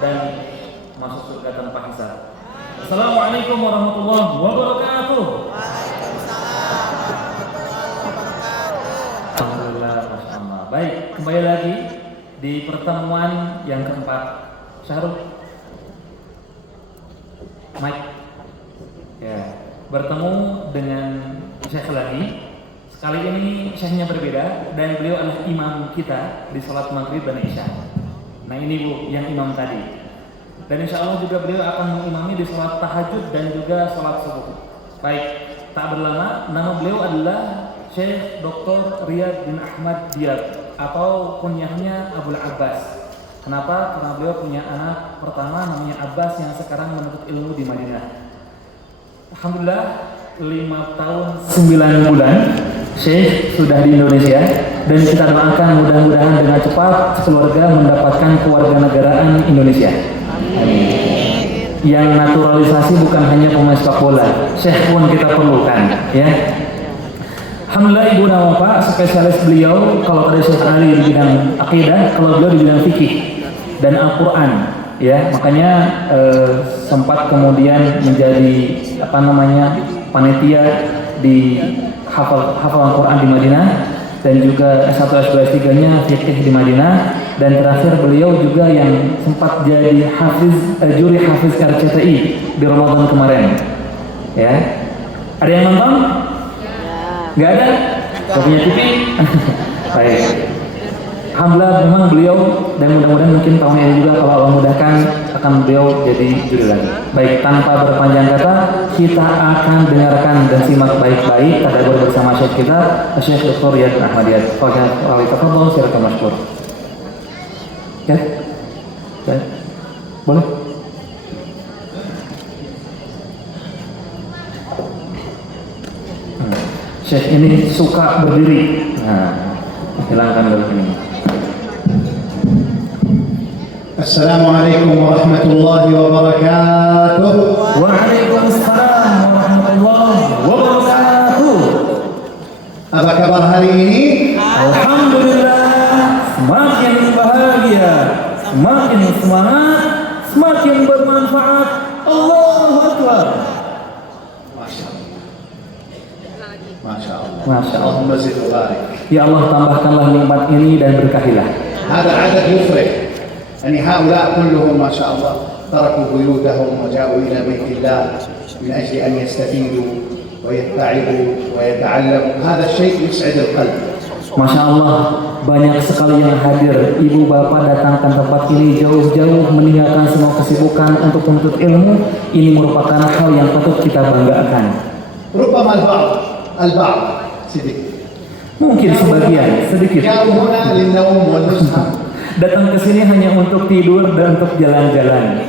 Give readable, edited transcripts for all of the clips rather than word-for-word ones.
dan masuk surga tanpa hisab. Assalamualaikum warahmatullahi wabarakatuh. Alhamdulillah, Masya Allah. Baik, kembali lagi di pertemuan yang keempat. Syahrul, Mike, ya, bertemu dengan Syekh lagi. Kali ini syekhnya berbeda dan beliau adalah imam kita di sholat maghrib dan isya. Nah ini Bu, yang imam tadi. Dan insya Allah juga beliau akan mengimami di sholat tahajud dan juga sholat subuh. Baik, tak berlama, nama beliau adalah Syekh Dr. Riyad bin Ahmad Diab atau kunyahnya Abul Abbas. Kenapa? Karena beliau punya anak pertama namanya Abbas yang sekarang menuntut ilmu di Madinah. Alhamdulillah 5 tahun 9 bulan Syekh sudah di Indonesia dan kita doakan mudah-mudahan dengan cepat keluarga mendapatkan kewarganegaraan Indonesia. Amin. Yang naturalisasi bukan hanya pemain sepak bola, Syekh pun kita perlukan, ya. Alhamdulillah Ibu dan Bapak, spesialis beliau kalau tadi Syekh Ali di bidang akidah, kalau beliau di bidang fikih dan Al-Quran, ya. Makanya sempat kemudian menjadi panitia di hafalan Quran di Madinah dan juga S1 S2 S3-nya fikih di Madinah, dan terakhir beliau juga yang sempat jadi juri hafiz RCTI di Ramadan kemarin. Ya. Ada yang nonton? Nggak ada? Nggak punya TV? Baik. Alhamdulillah memang beliau, dan mudah-mudahan mungkin tahun ini juga kalau Allah mudahkan akan beliau jadi juri lagi. Baik, tanpa berpanjang kata, kita akan dengarkan dan simak baik-baik tadabbur bersama Syekh kita, Syekh Dr. Riyad bin Ahmad Diab. Tafadhol, silakan masykur. Ya? Ya? Boleh? Syekh ini suka berdiri. Nah, hilangkan dulu ini. Assalamualaikum warahmatullahi wabarakatuh. Waalaikumsalam warahmatullahi wabarakatuh. Apa kabar hari ini? Alhamdulillah, semakin bahagia, semakin semangat, semakin bermanfaat. Allahu Akbar. Masya Allah. Masya Allah. Allahumma zid wa barik. Ya Allah, tambahkanlah nikmat ini dan berkahilah. هذا عدد يفرح. يعني هؤلاء كلهم ما شاء الله تركوا بيوتهم وجاءوا إلى بيت الله من أجل أن يستفيدوا ويتعبوا ويتعلموا. هذا الشيء يسعد القلب. Masya Allah, banyak sekali yang hadir. Ibu bapak datang ke tempat ini jauh-jauh meninggalkan semua kesibukan untuk menuntut ilmu. Ini merupakan hal yang patut kita banggakan. ربما البعض Mungkin sebagian, sedikit. جاءوا هنا للنوم والنزهة. Datang ke sini hanya untuk tidur dan untuk jalan-jalan.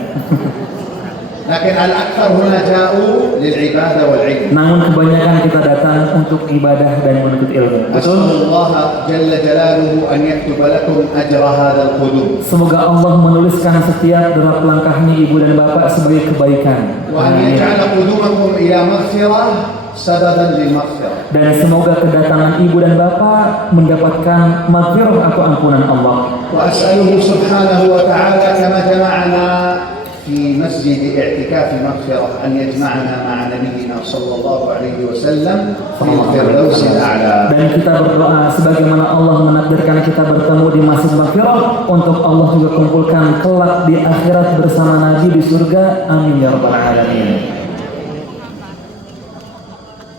لكن الأكثر هنا جاءوا للعبادة والعلم. Namun kebanyakan kita datang untuk ibadah dan menuntut ilmu. أسأل الله جل جلاله أن يكتب لكم أجر هذا القدوم. Semoga Allah menuliskan setiap derap langkahnya ibu dan bapak sebagai kebaikan. وأن يجعل قدومكم إلى مغفرة سببا للمغفرة. Dan semoga kedatangan ibu dan bapak mendapatkan maghfirah atau ampunan Allah. وأسأله سبحانه وتعالى كما جمعنا في مسجد اعتكاف مغفرة أن يجمعنا مع نبينا صلى الله عليه وسلم في الفردوس الأعلى. Dan kita berdoa sebagaimana Allah menakdirkan kita bertemu di Masjid Maghfirah, untuk Allah juga kumpulkan kelak di akhirat bersama Nabi di surga. Amin ya rabbal alamin.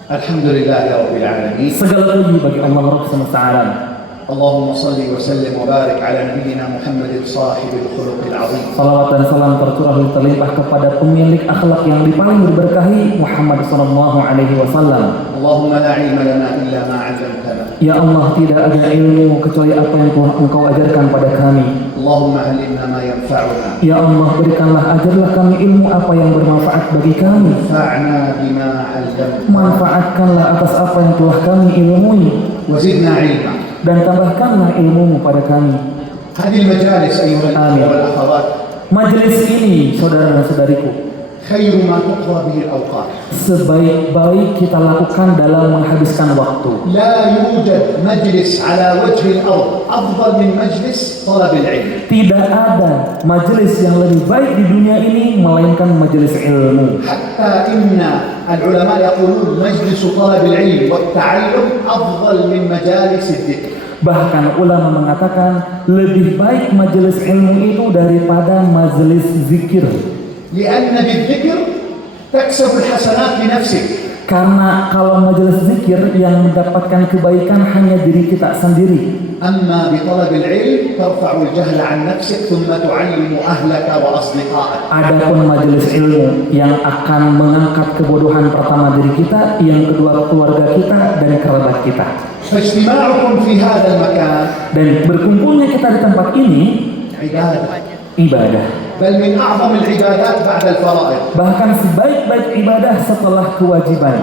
Alhamdulillah ya rabbil alamin. Segala puji bagi Allah Rabb semesta alam. اللهم صل وسلم وبارك على نبينا محمد صاحب الخلق العظيم. Salawat dan salam tercurah terlimpah kepada pemilik akhlak yang paling diberkahi, Muhammad sallallahu alaihi wasallam. اللهم لا علم لنا إلا ما علمتنا. Ya Allah, tidak ada ilmu kecuali apa yang Engkau ajarkan pada kami. اللهم علمنا ما ينفعنا. Ya Allah, berikanlah, ajarlah kami ilmu apa yang bermanfaat bagi kami. انفعنا بما علمتنا. Manfaatkanlah atas apa yang telah kami ilmui. وزدنا علما. Dan tambahkanlah ilmu pada kami. هذه المجالس أيها الأخوة والأخوات Majelis ini, saudara dan saudariku, خير ما تقضى به الأوقات. Sebaik-baik kita lakukan dalam menghabiskan waktu. لا يوجد مجلس على وجه الأرض أفضل من مجلس طلب العلم. Tidak ada majelis yang lebih baik di dunia ini melainkan majelis ilmu. حتى إن العلماء يقولون مجلس طلب العلم والتعلم أفضل من مجالس الذكر. Bahkan ulama mengatakan lebih baik majelis ilmu itu daripada majelis zikir. لأن بالذكر تكسب الحسنات لنفسك. Karena kalau majelis zikir yang mendapatkan kebaikan hanya diri kita sendiri. أما بطلب العلم ترفع الجهل عن نفسك ثم تعلم أهلك وأصدقائك. Adapun majelis ilmu yang akan mengangkat kebodohan pertama diri kita, yang kedua keluarga kita dan kerabat kita. فاجتماعكم في هذا المكان Dan berkumpulnya kita di tempat ini عبادة. ibadah. بل من أعظم العبادات بعد الفرائض. Bahkan sebaik-baik ibadah setelah kewajiban.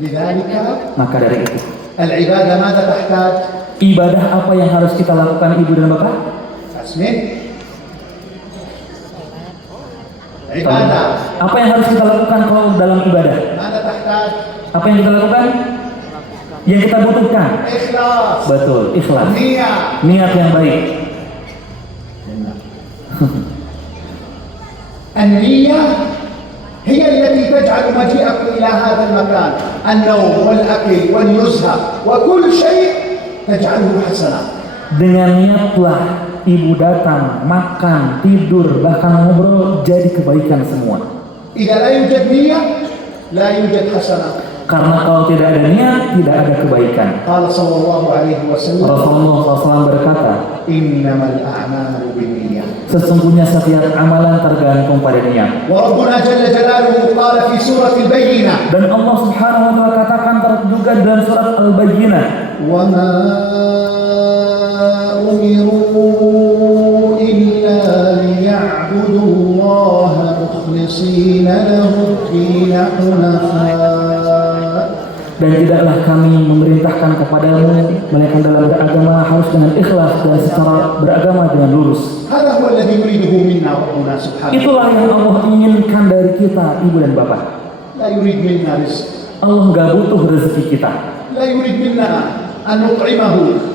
لذلك Maka dari itu, العبادة ماذا تحتاج؟ ibadah apa yang harus kita lakukan ibu dan bapak? أسمع. عبادة Apa yang harus kita lakukan kalau dalam ibadah? ماذا تحتاج؟ Apa yang kita lakukan? Yang kita butuhkan. إخلاص. Betul, ikhlas. نية. Niat yang baik. النية هي التي تجعل مجيئك إلى هذا المكان، النوم والأكل والنزهة وكل شيء تجعله حسنا. Dengan niatlah ibu datang, makan, tidur, bahkan ngobrol jadi kebaikan semua. إذا لا يوجد نية لا يوجد حسنة. Karena kalau tidak ada niat, tidak ada kebaikan. قال صلى الله عليه وسلم Rasulullah SAW berkata, إنما الأعمال بالنية. sesungguhnya setiap amalan tergantung pada niat. وربنا جل جلاله قال في سورة البينة Dan Allah Subhanahu wa taala katakan juga dalam surat Al-Bayyinah, وما أمروا إلا ليعبدوا الله مخلصين له الدين حنفاء. dan tidaklah kami memerintahkan kepadamu melainkan dalam beragama harus dengan ikhlas dan secara beragama dengan lurus. هذا هو الذي يريده منا ربنا سبحانه. Itulah yang Allah inginkan dari kita, ibu dan bapak. لا يريد منا رزق. Allah nggak butuh rezeki kita. لا يريد منا أن نطعمه.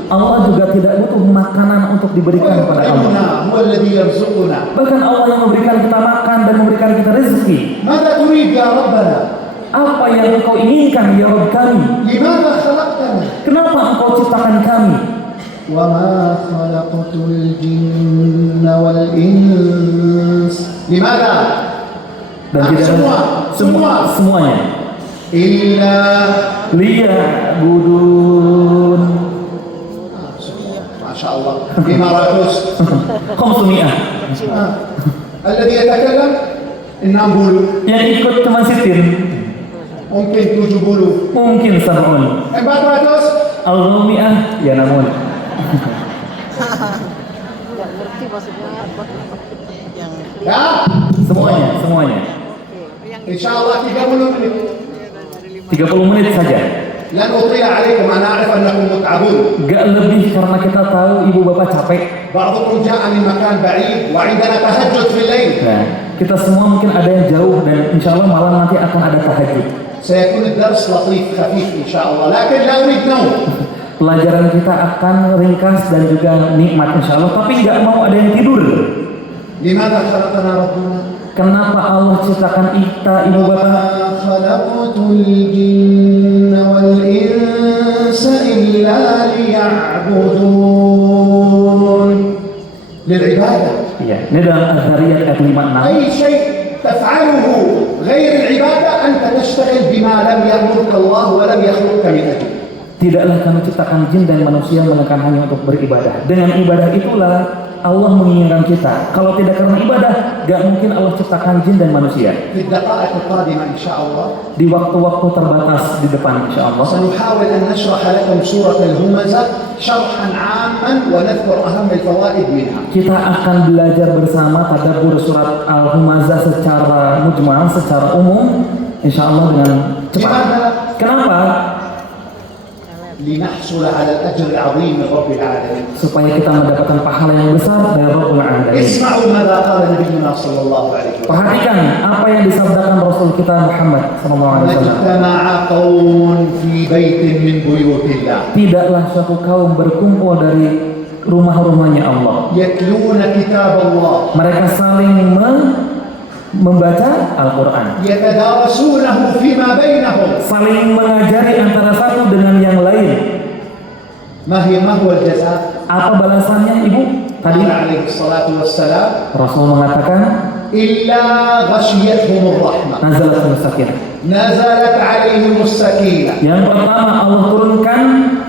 Allah juga tidak butuh makanan untuk diberikan kepada Allah. ويطعمنا هو الذي يرزقنا. Bahkan Allah yang memberikan kita makan dan memberikan kita rezeki. ماذا تريد يا ربنا؟ Apa yang engkau inginkan ya Rabb kami? لماذا خلقتنا؟ Kenapa engkau ciptakan kami? وما خلقت الجن والإنس. لماذا؟ Dan tidak semuanya. إلا liya'budun. ما شاء الله. 500. 500. الذي يتكلم إنهم بولو. Yang ikut teman sitin ممكن 7 بولو. mungkin sab'un. 400. Al-Ghumi'ah ya namun. Nggak ngerti maksudnya apa. Yang Ya. Semuanya. إن شاء الله 30 menit. 30 menit saja. لن أطيل عليكم. أنا أعرف أنكم متعبون. Gak lebih karena kita tahu ibu bapak capek. بعضكم جاء من مكان بعيد وعندنا تهجد في الليل. Nah, kita semua mungkin ada yang jauh dan insya Allah malam nanti akan ada tahajud. سيكون الدرس لطيف خفيف إن شاء الله لكن لا أريد نوم. Pelajaran kita akan ringkas dan juga nikmat insya Allah, tapi nggak mau ada yang tidur. لماذا خلقنا ربنا؟ Kenapa Allah ciptakan kita ibu bapak? وما خلقت الجن والإنس إلا ليعبدون. للعبادة. Iya, ini dalam Az-Zariyat ayat 56. أي شيء تفعله غير العبادة أنت تشتغل بما لم يأمرك الله ولم يخلقك من أجله. Tidaklah kami ciptakan jin dan manusia melainkan hanya untuk beribadah. Dengan ibadah itulah Allah menginginkan kita. Kalau tidak karena ibadah, gak mungkin Allah ciptakan jin dan manusia. في الدقائق القادمة إن شاء الله Di waktu-waktu terbatas di depan insya Allah, سنحاول أن نشرح لكم سورة الهمزة شرحا عاما ونذكر أهم الفوائد منها. kita akan belajar bersama tadabbur surat Al-Humazah secara mujmal, secara umum, insya Allah dengan cepat. لماذا؟ Kenapa? لنحصل على الأجر العظيم من رب العالمين. supaya kita mendapatkan pahala yang besar dari Rabbul Alamin. اسمعوا ماذا قال نبينا صلى الله عليه وسلم. Perhatikan apa yang disabdakan Rasul kita Muhammad sallallahu alaihi wasallam. اجتمع قوم في بيت من بيوت الله Tidaklah suatu kaum berkumpul dari rumah-rumahnya Allah. يتلون كتاب الله Mereka saling membaca Al-Quran, يتدارسونه فيما بينهم. saling mengajari antara satu dengan yang lain. ما هو الجزاء؟ Apa balasannya, Ibu? قال Tadi عليه الصلاة والسلام Rasul mengatakan إلا غشيتهم الرحمة nazalat sakinah. نزلت عليهم السكينة. Yang pertama Allah turunkan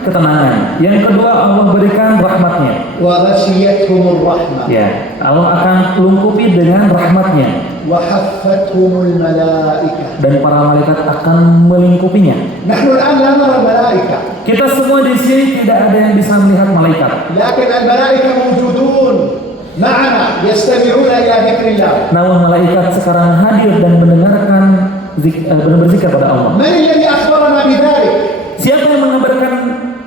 ketenangan. Yang kedua Allah berikan rahmatnya. وغشيتهم الرحمة Ya, Allah akan lengkapi dengan rahmatnya وحفتهم الملائكة. dan para malaikat akan melingkupinya. نحن الآن لا نرى الملائكة Kita semua di sini tidak ada yang bisa melihat malaikat. لكن الملائكة موجودون معنا يستمعون إلى ذكر الله. Namun malaikat sekarang hadir dan mendengarkan berzikir pada Allah. من الذي أخبرنا بذلك؟ Siapa yang mengabarkan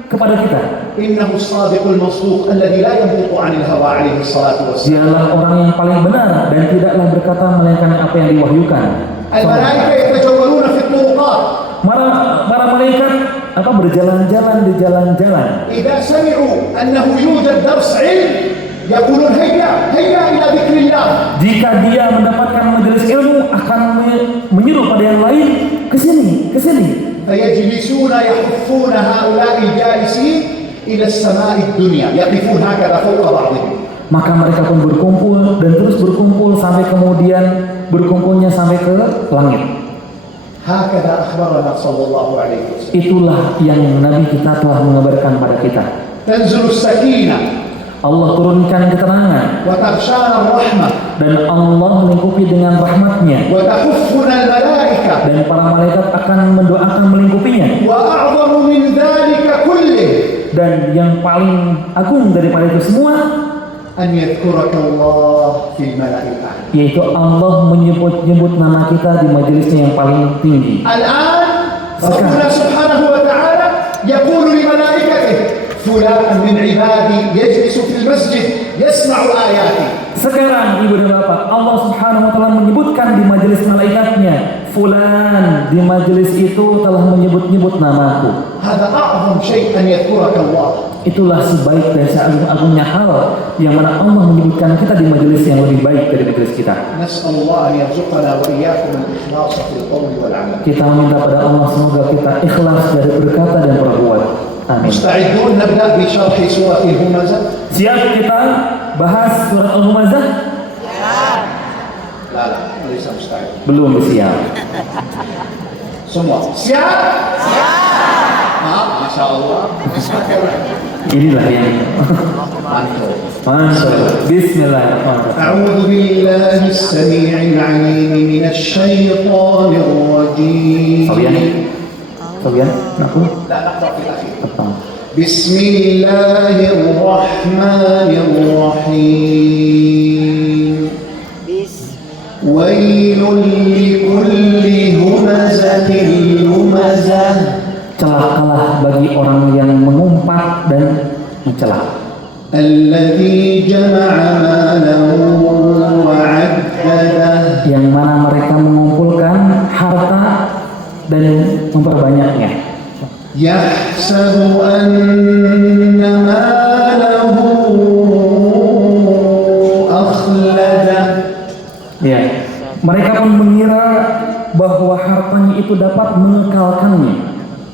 kepada kita? إنه الصادق المصدوق الذي لا ينطق عن الهوى عليه الصلاة والسلام. Dialah orang yang paling benar dan tidaklah berkata melainkan apa yang diwahyukan. الملائكة يتجولون في الطرقات. Para malaikat berjalan-jalan di jalan-jalan. إذا سمعوا أنه يوجد درس علم يقولون هيا هيا إلى ذكر الله. Jika dia mendapatkan majelis ilmu akan menyuruh pada yang lain ke sini, ke sini. فيجلسون يحفون هؤلاء الجالسين إلى السماء الدنيا يقفون هكذا فوق بعضهم. Maka mereka pun berkumpul dan terus berkumpul sampai kemudian berkumpulnya sampai ke langit. هكذا أخبرنا صلى الله عليه وسلم. Itulah yang Nabi kita telah mengabarkan pada kita. تنزل السكينة Allah turunkan ketenangan وتغشانا الرحمة dan Allah melingkupi dengan rahmatnya وتحفنا الملائكة. dan para malaikat akan mendoakan melingkupinya. وأعظم من ذلك كله Dan yang paling agung daripada itu semua أن يذكرك الله في الملائكة. yaitu Allah menyebut-nyebut nama kita di majelisnya yang paling tinggi. الآن ربنا سبحانه وتعالى يقول لملائكته فلان من عبادي يجلس في المسجد يسمع آياتي. Sekarang Ibu dan Bapak, Allah Subhanahu wa taala menyebutkan di majelis malaikatnya, fulan di majelis itu telah menyebut-nyebut namaku. هذا أعظم شيء أن يذكرك الله. Itulah sebaik dan seagung-agungnya hal yang mana Allah menyebutkan kita di majelis yang lebih baik dari majelis kita. نسأل الله أن يرزقنا وإياكم الإخلاص في القول والعمل. Kita meminta pada Allah semoga kita ikhlas dari berkata dan berbuat. Amin. مستعدون نبدأ بشرح سورة الهمزة؟ Siap kita bahas surat Al-Humazah? لا ليس مستعد. Belum siap. semua siap? Masya Allah. Inilah yang Mantul. Bismillahirrahmanirrahim. أعوذ بالله السميع العليم من الشيطان الرجيم. Sobian, aku? لا نقرأ في الأخير. Apa? بسم الله الرحمن الرحيم. ويل لكل همزة لمزة. Celakalah bagi orang yang mengumpat dan mencela. الذي جمع مالا وعدده. Yang mana mereka mengumpulkan harta dan memperbanyaknya. يحسب أن ماله أخلده. Ya, mereka pun mengira bahwa hartanya itu dapat mengekalkannya.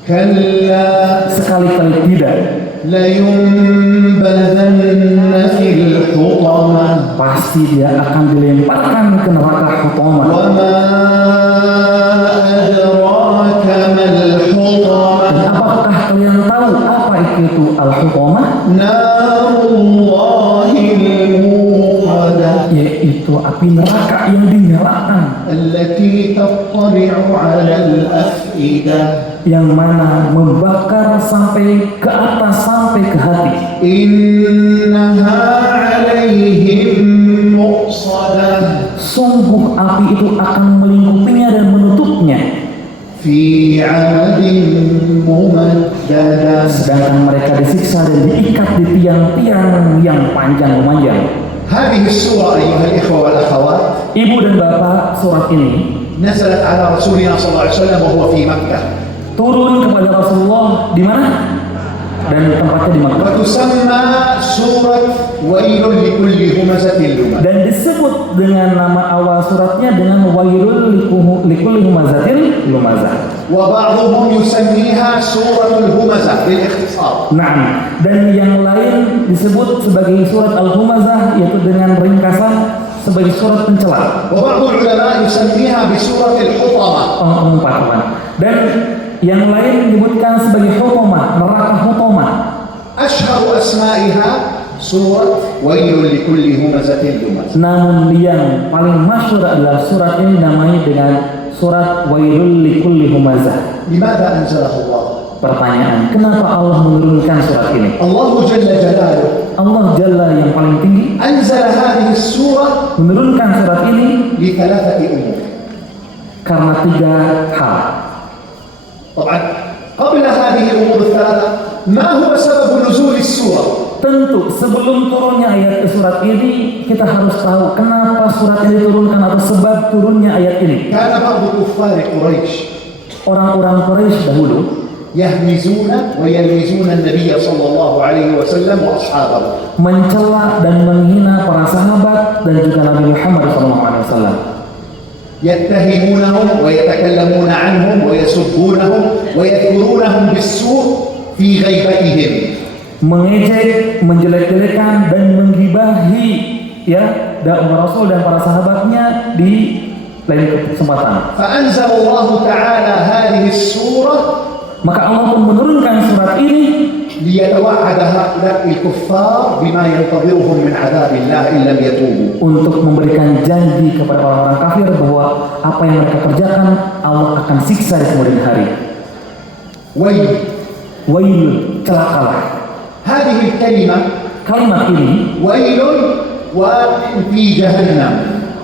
كلا Sekali-kali tidak. لينبذن في الحطمة. Pasti dia akan dilemparkan ke neraka Hutamah. وما أدراك ما الحطمة. Dan apakah kalian tahu apa itu Al-Hutamah? نار الله الموقدة. Yaitu api neraka yang dinyalakan, التي تطلع على الأفئدة. yang mana membakar sampai ke atas, sampai ke hati. إنها عليهم مؤصدة. Sungguh api itu akan melingkupinya dan menutupnya. في عمد ممددة. Sedangkan mereka disiksa dan diikat di tiang-tiang yang panjang memanjang. هذه السورة أيها الإخوة والأخوات Ibu dan bapak, surat ini نزلت على رسولنا صلى الله عليه وسلم وهو في مكة، turun kepada Rasulullah di mana? Dan tempatnya di Makkah. وتسمى سورة ويل لكل همزة لمزة. Dan disebut dengan nama awal suratnya dengan wailul likulli humazatin lumazah. وبعضهم يسميها سورة الهمزة بالاختصار. Nah, dan yang lain disebut sebagai surat al-humazah, yaitu dengan ringkasan sebagai surat pencela. وبعض العلماء يسميها بسورة الحطمة. Pengumpat. Dan yang lain menyebutkan sebagai hutomah, neraka hutomah. أشهر أسمائها سورة ويل لكل همزة لمزة. Namun yang paling masyhur adalah surat ini namanya dengan surat wailul likulli humazah. لماذا أنزله الله؟ Pertanyaan, kenapa Allah menurunkan surat ini? الله جل جلاله Allah Jalla yang paling tinggi أنزل هذه السورة menurunkan surat ini لثلاثة أمور. karena 3 hal. طبعا قبل هذه الأمور الثلاثة ما هو سبب نزول السورة؟ Tentu sebelum turunnya ayat surat ini kita harus tahu kenapa surat ini diturunkan atau sebab turunnya ayat ini. كان بعض كفار قريش Orang-orang Quraisy dahulu يهمزون ويلمزون النبي صلى الله عليه وسلم وأصحابه. mencela dan menghina para sahabat dan juga Nabi Muhammad SAW. يتهمونهم ويتكلمون عنهم ويسبونهم ويذكرونهم بالسوء في غيبتهم. Mengejek, menjelek-jelekan dan menggibahi ya Rasul dan para sahabatnya di lain kesempatan. فأنزل الله تعالى هذه السورة Maka Allah pun menurunkan surat ini ليتوعد هؤلاء الكفار بما ينتظرهم من عذاب الله إن لم يتوبوا. untuk memberikan janji kepada orang-orang kafir bahwa apa yang mereka kerjakan Allah akan siksa di kemudian hari. ويل. Wail, celakalah. هذه الكلمة Kalimat ini, ويل واقع في جهنم.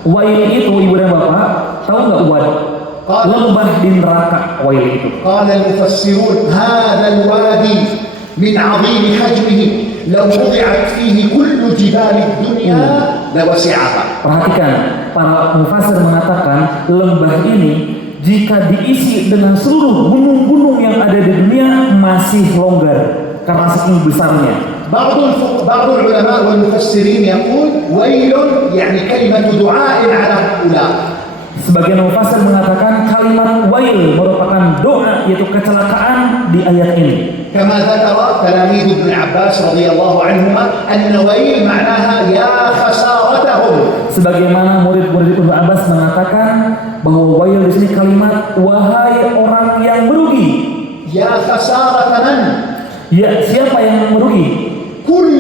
wail itu ibu dan bapak tahu nggak wad? Lembah di neraka wail itu. قال المفسرون هذا الوادي من عظيم حجمه لو وضعت فيه كل جبال الدنيا لوسعها. Perhatikan, para mufasir mengatakan lembah ini jika diisi dengan seluruh gunung-gunung yang ada di dunia masih longgar karena saking besarnya. بعض العلماء والمفسرين يقول ويل يعني كلمة دعاء على هؤلاء. Sebagian mufasir mengatakan kalimat wail merupakan doa, yaitu kecelakaan di ayat ini. كما ذكر تلاميذ ابن عباس رضي الله عنهما أن ويل معناها يا خسارتهم. Sebagaimana murid-murid Ibnu Abbas mengatakan bahwa wail di sini kalimat wahai orang yang merugi. يا خسارة من؟ Ya, siapa yang merugi? كل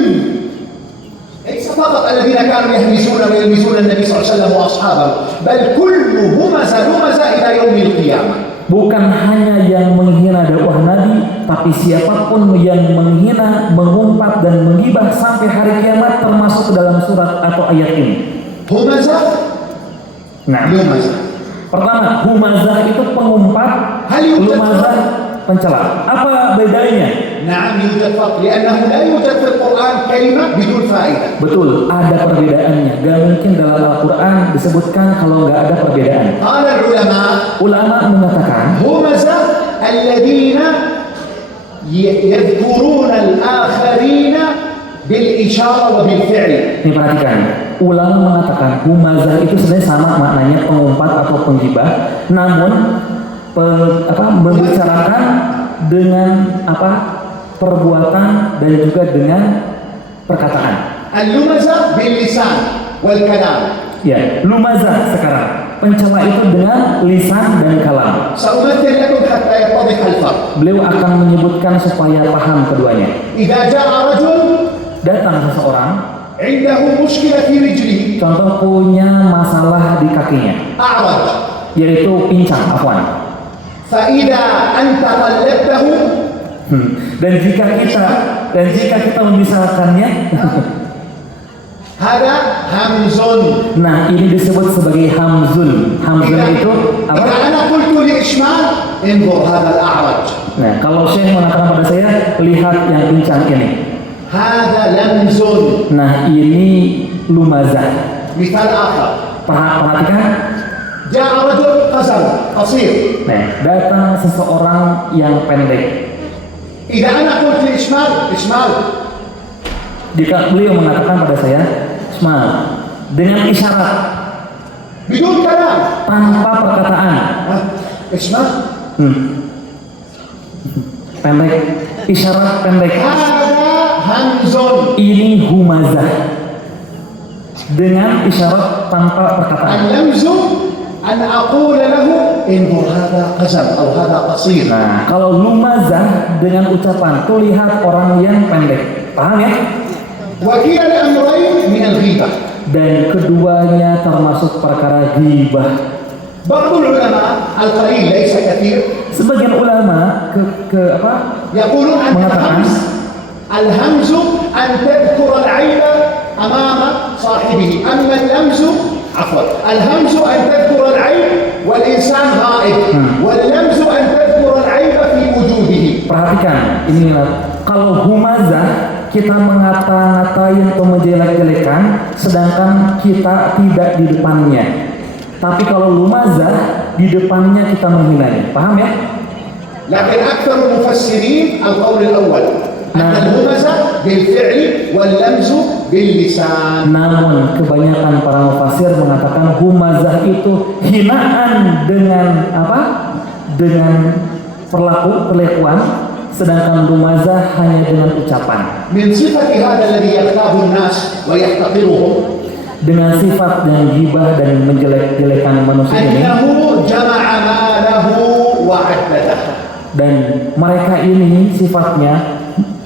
ليس فقط الذين كانوا يهمزون ويلمزون النبي صلى الله عليه وسلم وأصحابه بل كل همز إلى يوم القيامة. Bukan hanya yang menghina dakwah Nabi, tapi siapapun yang menghina, mengumpat dan menggibah sampai hari kiamat termasuk ke dalam surat atau ayat ini. همزة Nah, لمزة. pertama, humazah itu pengumpat, lumazah pencela. Apa bedanya? نعم يوجد فرق لأنه لا يوجد في القرآن كلمة بدون فائدة. Betul, ada perbedaannya. Gak mungkin dalam Al-Quran disebutkan kalau gak ada perbedaan. قال العلماء Ulama mengatakan همزة الذين يذكرون الآخرين بالإشارة وبالفعل. ini perhatikan, ulama mengatakan humazah itu sebenarnya sama maknanya pengumpat atau penggibah, namun membicarakan dengan perbuatan dan juga dengan perkataan. اللمزة باللسان والكلام. Ya, lumazah sekarang pencela itu dengan lisan dan kalam. سأمثل لكم حتى يتضح الفرق. Beliau akan menyebutkan supaya paham keduanya. إذا جاء رجل Datang seseorang, عنده مشكلة في رجله contoh punya masalah di kakinya, أعرج، yaitu pincang, afwan. فإذا أنت قلبته Dan jika kita memisahkannya, هذا همز. nah ini disebut sebagai hamzun. Hamzun itu إذا apa? أنا قلت لإشمال انظر هذا الأعرج. Nah, kalau Syekh mengatakan pada saya, lihat yang pincang ini. هذا لمز. Nah, ini lumazah. مثال آخر. Perhatikan. جاء رجل قزم قصير. Nah, datang seseorang yang pendek. إذا أنا قلت إشمال إشمال. Jika beliau mengatakan pada saya, Ismail, dengan isyarat, بدون كلام. tanpa perkataan, إشمال. pendek, isyarat pendek. هذا همز. Ini humazah. Dengan isyarat tanpa perkataan. اللمز أن أقول له انظر هذا قزم أو هذا قصير. Nah, kalau lumazah dengan ucapan, tuh lihat orang yang pendek. Paham ya? وكلا الأمرين من الغيبة. Dan keduanya termasuk perkara ghibah. بعض العلماء القليل ليس كثير Sebagian ulama apa? يقولون أن mengatakan الهمز أن تذكر العيب أمام صاحبه، أما اللمز عفوا الهمز أن تذكر العيب والإنسان غائب، واللمز أن تذكر العيب في وجوده. Perhatikan, ini kalau humazah kita ngata-ngatain atau menjelek-jelekan sedangkan kita tidak di depannya. Tapi kalau lumazah di depannya kita menghinanya. Paham ya? لكن أكثر المفسرين القول الأول أن الهمزة بالفعل واللمز باللسان. Namun kebanyakan para mufasir mengatakan humazah itu hinaan dengan apa? Dengan perlakuan, sedangkan lumazah hanya dengan ucapan. من صفة هذا الذي يغتاب الناس ويحتقرهم Dengan sifat dan gibah dan menjelek-jelekan manusia ini, أنه جمع ماله وعدده. dan mereka ini sifatnya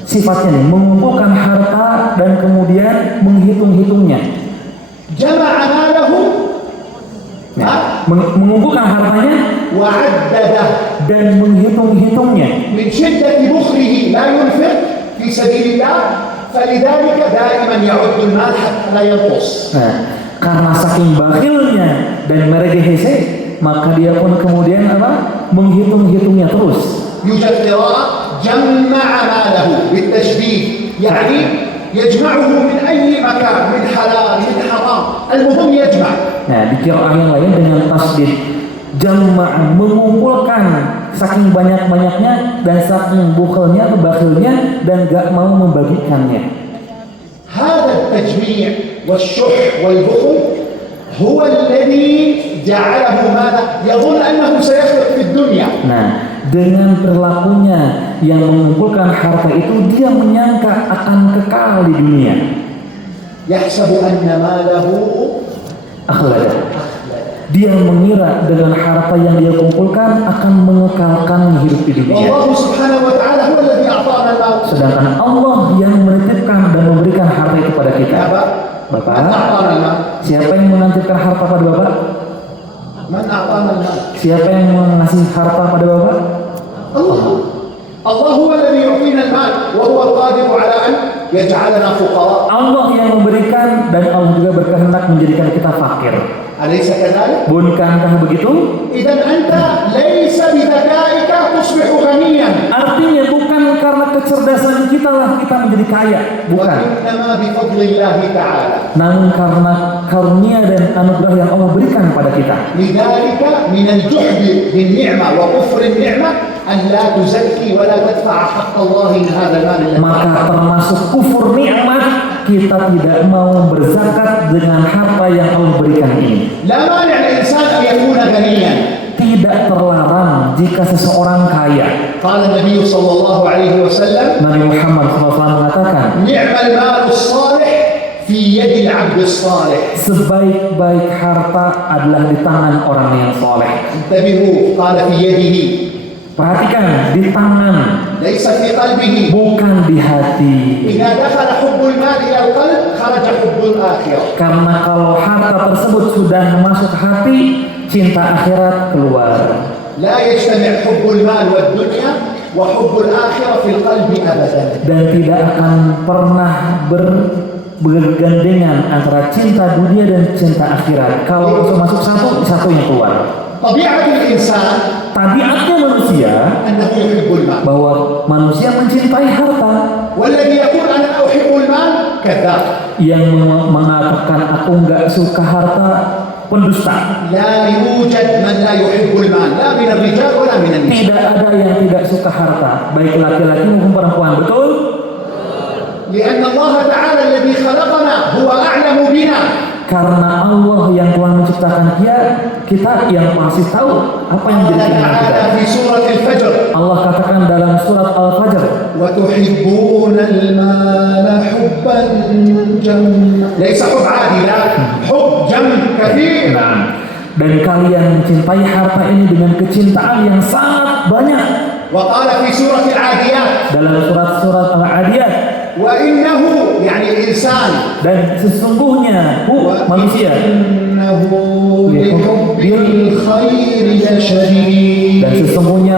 nih mengumpulkan harta dan kemudian menghitung-hitungnya. جمع ماله Mengumpulkan hartanya وعدده dan menghitung-hitungnya. من شدة بخله لا ينفق في سبيل الله فلذلك دائما يعد المال حتى لا ينقص. Nah, karena saking bakhilnya dan meregehese, maka dia pun kemudian apa? Menghitung-hitungnya terus. يوجد قراءة جمع ماله بالتشديد، يعني يجمعه من أي مكان، من حلال من حرام، المهم يجمع. Nah, di qiraah yang lain dengan tasdid, jamaah, mengumpulkan saking banyak-banyaknya dan saking bukhalnya atau bakhilnya dan gak mau membagikannya. هذا التجميع والشح والبخل هو الذي جعله ماذا؟ يظن أنه سيخلق في الدنيا. Nah, dengan perilakunya yang mengumpulkan harta itu, dia menyangka akan kekal di dunia. يحسب أن ماله Akhlada. Dia mengira dengan harta yang dia kumpulkan akan mengekalkan hidup di dunia. والله سبحانه وتعالى هو الذي أعطانا المال. Sedangkan Allah yang menitipkan dan memberikan harta itu pada kita. يا أبا من Bapak, أعطانا المال؟ siapa yang menitipkan harta pada Bapak? من أعطانا المال؟ Siapa yang mengasih harta pada Bapak? الله. الله هو الذي يعطينا المال وهو القادر على أن يجعلنا فقراء. Allah yang memberikan dan Allah juga berkehendak menjadikan kita fakir. أليس كذلك؟ Bukankah begitu? إذا أنت ليس بذكائك تصبح غنيا، Artinya bukan karena kecerdasan kita lah kita menjadi kaya, bukan. وإنما بفضل الله تعالى. Namun karena karunia dan anugerah yang Allah berikan pada kita. لذلك من الجحد بالنعمة وكفر النعمة أن لا تزكي ولا تدفع حق الله من هذا المال الذي Maka termasuk kufur nikmat, kita tidak mau berzakat dengan harta yang Allah berikan ini. لا مانع الإنسان أن يكون غنيا. Tidak terlarang jika seseorang kaya. قال النبي صلى الله عليه وسلم Nabi Muhammad SAW mengatakan, نعم المال الصالح في يد العبد الصالح. sebaik-baik harta adalah di tangan orang yang soleh. انتبهوا، قال في يده Perhatikan, di tangan, ليس في قلبه. bukan di hati. إذا دخل حب المال إلى القلب خرج حب الآخرة. Karena kalau harta tersebut sudah masuk hati, cinta akhirat keluar. لا يجتمع حب المال والدنيا وحب الآخرة في القلب أبدا. Dan tidak akan pernah bergandengan antara cinta dunia dan cinta akhirat. Kalau langsung masuk satu yang keluar. طبيعة الإنسان Tabiatnya manusia أنه يحب المال، bahwa manusia mencintai harta. والذي يقول أنا أحب المال كذاب. Yang mengatakan aku nggak suka harta, pendusta. لا يوجد من لا يحب المال، لا من الرجال ولا من النساء. Tidak ada yang tidak suka harta, baik laki-laki maupun perempuan. Betul? لأن الله تعالى الذي خلقنا هو أعلم بنا. Karena Allah yang telah menciptakan kita yang pasti tahu apa yang قال menjadi keinginan kita. تعالى في سورة الفجر Allah katakan dalam surat Al-Fajr, وتحبون المال حبا جما. ليس حب عادي، لا، حب جم كثير. nah, dan kalian mencintai harta ini dengan kecintaan yang sangat banyak. وقال في سورة العاديات Dalam surat Al-Adiyat, وإنه يعني الإنسان dan sesungguhnya manusia وإنه لحب الخير لشديد. dan sesungguhnya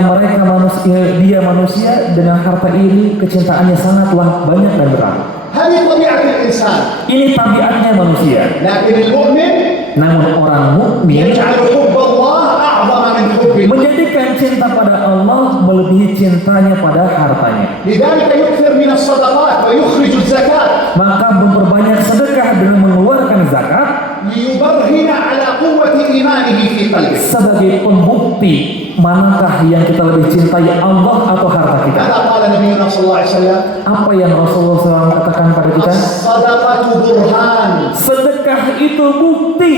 dia manusia dengan harta ini kecintaannya sangatlah banyak dan berat. هذه طبيعة الإنسان. Ini tabiatnya manusia. لكن المؤمن Namun orang mukmin يجعل حب الله أعظم من حب المال. menjadikan cinta pada Allah melebihi cintanya pada hartanya. لذلك يكثر من الصدقات ويخرج الزكاة Maka memperbanyak sedekah dengan mengeluarkan zakat ليبرهن على قوة إيمانه في قلبه. sebagai pembukti manakah yang kita lebih cintai, Allah atau harta kita. هذا قال نبينا صلى الله عليه وسلم Apa yang Rasulullah SAW katakan pada kita? الصدقة برهان. Sedekah itu bukti.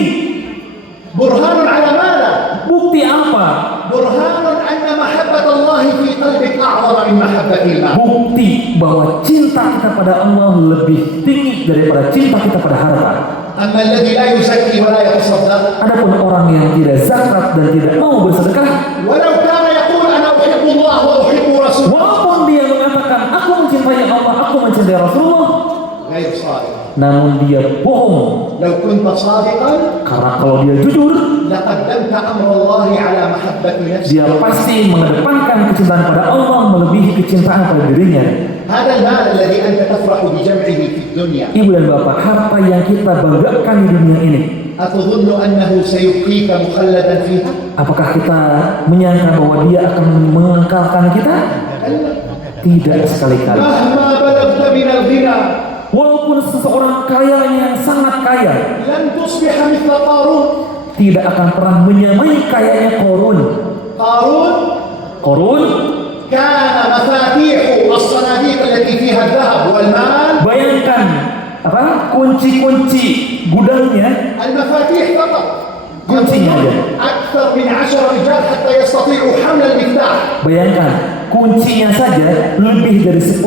برهان على ماذا؟ Bukti apa? برهان أن محبة الله في قلبك أعظم من محبة المال. Bukti bahwa cinta kita pada Allah lebih tinggi daripada cinta kita pada harta. أما الذي لا يزكي ولا يتصدق Adapun orang yang tidak zakat dan tidak mau bersedekah, ولو كان يقول أنا أحب الله وأحب رسوله walaupun dia mengatakan aku mencintai Allah, aku mencintai Rasulullah, غير صادق. namun dia bohong. لو كنت صادقا Karena kalau dia jujur, لقدمت أمر الله على محبة نفسك. dia pasti mengedepankan kecintaan pada Allah melebihi kecintaan pada dirinya. هذا المال الذي أنت تفرح بجمعه في الدنيا Ibu dan bapak, harta yang kita banggakan di dunia ini, أتظن أنه سيبقيك مخلدا فيها؟ apakah kita menyangka bahwa dia akan mengekalkan kita? Tidak sekali-kali. مهما بلغت من الغنى Walaupun seseorang kaya yang sangat kaya, لن تصبح مثل قارون. tidak akan pernah menyamai kayanya Korun. Korun كان مفاتيح الصناديق التي فيها الذهب والمال bayangkan kunci-kunci gudangnya, المفاتيح فقط kuncinya aja. أكثر من 10 رجال حتى يستطيعوا حمل المفتاح. Bayangkan kuncinya saja lebih dari 10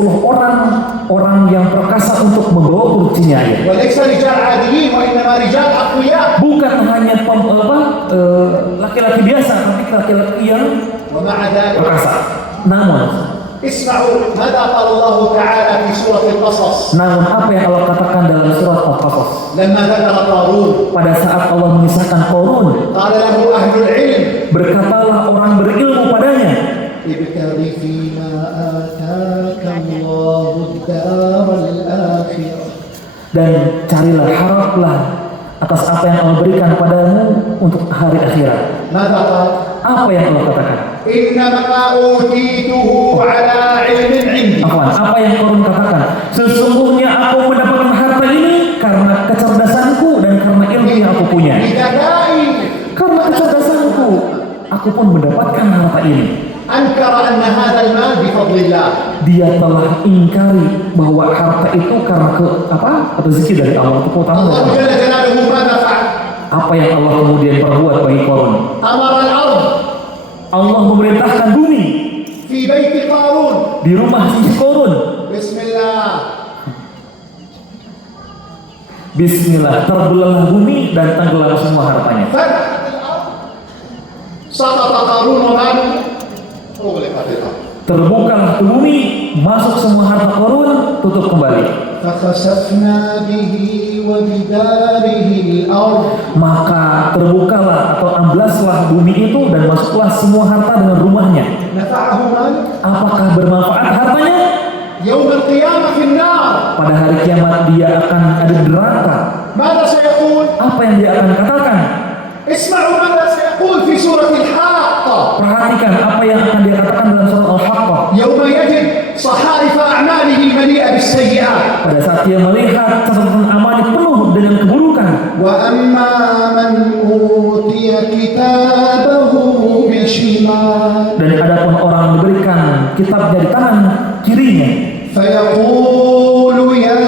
orang yang perkasa untuk membawa kuncinya aja. وليس رجال عاديين وإنما رجال أقوياء. Bukan hanya laki-laki biasa, tapi laki-laki yang ومع ذلك perkasa. Namun اسمعوا ماذا قال الله تعالى في سورة القصص apa yang Allah katakan dalam surat Al-Qasas لما ذكر قارون. pada saat Allah mengisahkan Korun, قال له أهل العلم berkatalah orang berilmu padanya, ابتغ فيما آتاك الله الدار الآخرة. dan carilah, haraplah atas apa yang Allah berikan padamu untuk hari akhirat. ماذا قال؟ Apa yang Allah katakan? إنما أوتيته على علم عندي. Apa yang Korun katakan? Sesungguhnya aku mendapatkan harta ini karena kecerdasanku dan karena ilmu yang aku punya. بذكائي. Karena kecerdasanku, aku pun mendapatkan harta ini. أنكر أن هذا المال بفضل الله. Dia telah ingkari bahwa harta itu karena rezeki dari Allah, itu keutamaan dari الله Allah. جل جلاله ماذا فعل؟ Apa yang Allah kemudian perbuat bagi Korun? أمر الأرض Allah memerintahkan bumi في بيت قارون di rumah si Korun. بسم الله Bismillah, terbelahlah bumi dan tenggelam semua hartanya. فتحت الأرض سقط قارون وماله أغلقت الأرض Terbukalah ke bumi, masuk semua harta Korun, tutup kembali. فخسفنا به وبداره الأرض. Maka terbukalah atau amblaslah bumi itu dan masuklah semua harta dengan rumahnya. نفعه ماله Apakah bermanfaat hartanya? يوم القيامة في النار. pada hari kiamat dia akan ada di neraka. ماذا سيقول؟ Apa yang dia akan katakan? اسمعوا ماذا سيقول في سورة الحاقة. Perhatikan apa yang akan dia katakan dalam surat Al-Haqqah. يوم يجد صحائف أعماله مليئة بالسيئات. Pada saat dia melihat catatan amalnya penuh dengan keburukan. وأما من أوتي كتابه بشماله Dan adapun orang diberikan kitabnya di tangan kirinya, فيقول يا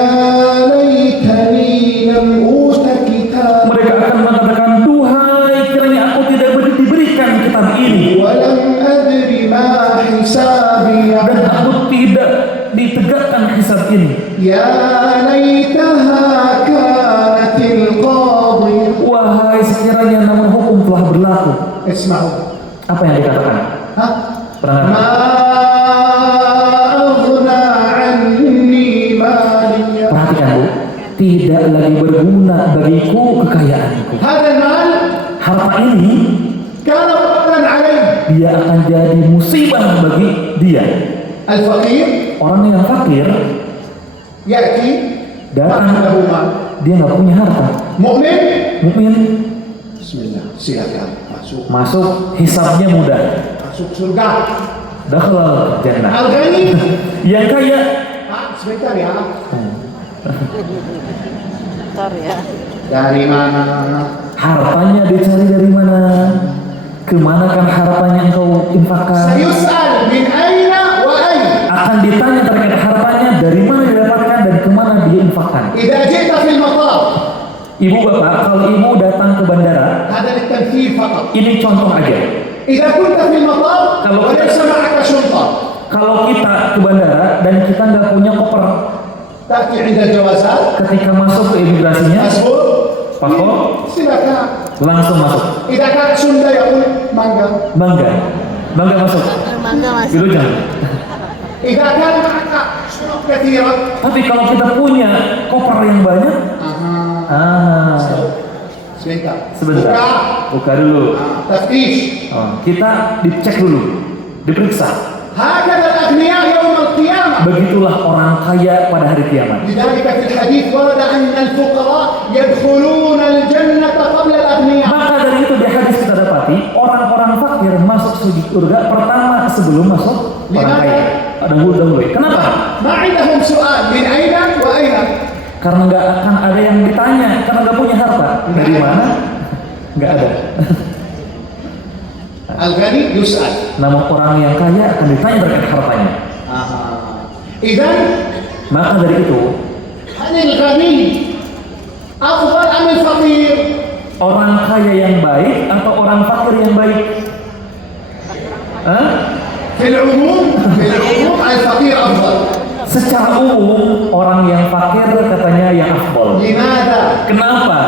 ليتني لم أوت كتابي mereka akan mengatakan, duhai kiranya aku tidak diberikan kitab ini ولم أدر ما حسابي dan aku tidak ditegakkan hisab ini. يا ليتها كانت القاضية. Wahai sekiranya namun hukum telah berlaku. اسمعوا. Apa yang dikatakan? ها؟ Pernah ما أغنى عني مالي. perhatikan Bu, tidak lagi berguna bagiku kekayaanku. هذا المال Harta ini كان وبالا عليه. dia akan jadi musibah bagi dia. الفقير Orang yang fakir يأتي datang, له مال. dia nggak punya harta. مؤمن Mukmin بسم الله silakan masuk masuk, hisabnya mudah, masuk surga. dakhala jannah. Al-Ghani Yang kaya sebentar ya, Bentar ya. dari mana? hartanya dicari dari mana? Kemana kan hartanya engkau infakkan? Sayus'al min aina wa aina. Akan ditanya terkait hartanya dari mana didapatkan dan kemana dia infakkan. Idza ji'ta fil matar. Ibu bapak, kalau ibu datang ke bandara, Hada litamthil faqat. ini contoh aja. Idza kunta fil matar Kalau- wa laysa ma'aka shunta. Kalau kita ke bandara dan kita nggak punya koper, Ta'ti 'inda al-jawazat. ketika masuk ke imigrasinya, Asbur. paspor, Silakan. langsung masuk. Idza kana Sunda yaqul mangga. Bangga masuk. Mangga masuk. Gitu jangan. Idza kana ma'aka shunut katsiran. Tapi kalau kita punya koper yang banyak, Sebentar. sebentar, Buka. buka dulu. Taftish. Kita dicek dulu, diperiksa. هكذا الأغنياء يوم القيامة. Begitulah orang kaya pada hari kiamat. لذلك في الحديث ورد أن الفقراء يدخلون الجنة قبل الأغنياء. Maka dari itu di hadis kita dapati orang-orang fakir masuk surga pertama sebelum masuk orang kaya. Dahulu. Kenapa? ما عندهم سؤال من أين وأين. Karena nggak akan ada yang ditanya, karena nggak punya harta. Dari mana? Nggak ada. الغني يسأل. Namun orang yang kaya akan ditanya terkait hartanya. إذا Maka dari itu هل الغني أفضل أم الفقير؟ orang kaya yang baik atau orang fakir yang baik? Hah? في العموم الفقير أفضل. Secara umum orang yang fakir katanya yang afdal. لماذا؟ Kenapa?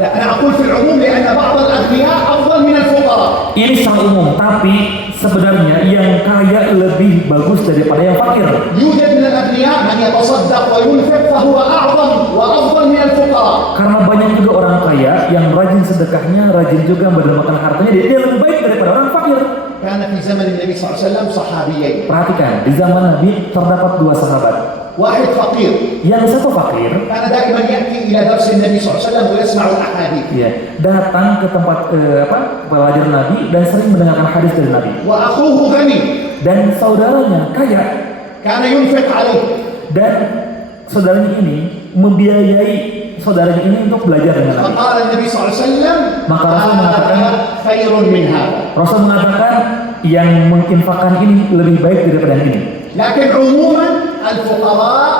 لا أنا أقول في العموم لأن بعض الأغنياء أفضل من الفقراء. Ini secara umum, tapi sebenarnya yang kaya lebih bagus daripada yang fakir. يوجد من الأغنياء من يتصدق وينفق فهو أعظم وأفضل من الفقراء. Karena banyak juga orang kaya yang rajin sedekahnya, rajin juga mendermakan hartanya, dia lebih baik daripada orang fakir. كان في زمن النبي صلى الله عليه وسلم صحابيين. Perhatikan, di zaman Nabi terdapat dua sahabat. واحد فقير Yang satu fakir, كان دائما يأتي إلى درس النبي صلى الله عليه وسلم ويسمع الأحاديث. ya, datang ke tempat pelajar Nabi dan sering mendengarkan hadis dari Nabi. وأخوه غني Dan saudaranya kaya, كان ينفق عليه. dan saudaranya ini membiayai saudaranya ini untuk belajar dengan Nabi. فقال النبي صلى الله عليه وسلم Maka Rasul mengatakan, هذا خير من هذا. Rasul mengatakan yang menginfakkan ini lebih baik daripada yang ini. لكن عموما الفقراء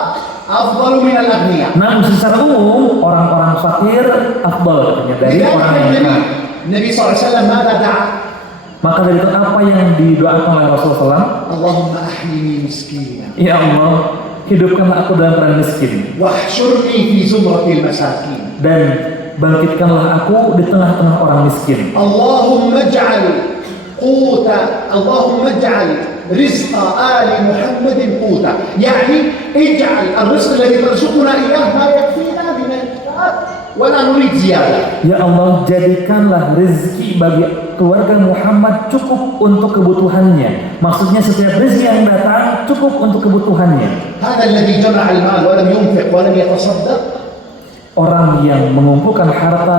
أفضل من الأغنياء. Namun secara umum orang-orang fakir afdal katanya dari لذلك orang yang kaya. النبي صلى الله عليه وسلم ماذا دعا؟ Maka dari itu apa yang didoakan oleh Rasulullah SAW? اللهم أحيني مسكينا Ya Allah, hidupkanlah aku dalam keadaan miskin واحشرني في زمرة المساكين. dan bangkitkanlah aku di tengah-tengah orang miskin. اللهم اجعل اللهم اجعل رزق آل محمد قوتا، يعني اجعل الرزق الذي ترزقنا إياه ما يكفينا من الكتاب ولا نريد زيادة. Ya Allah, jadikanlah rezeki bagi keluarga Muhammad cukup untuk kebutuhannya. Maksudnya setiap rezeki yang datang cukup untuk kebutuhannya. هذا الذي جمع المال ولم ينفق ولم يتصدق. Orang yang mengumpulkan harta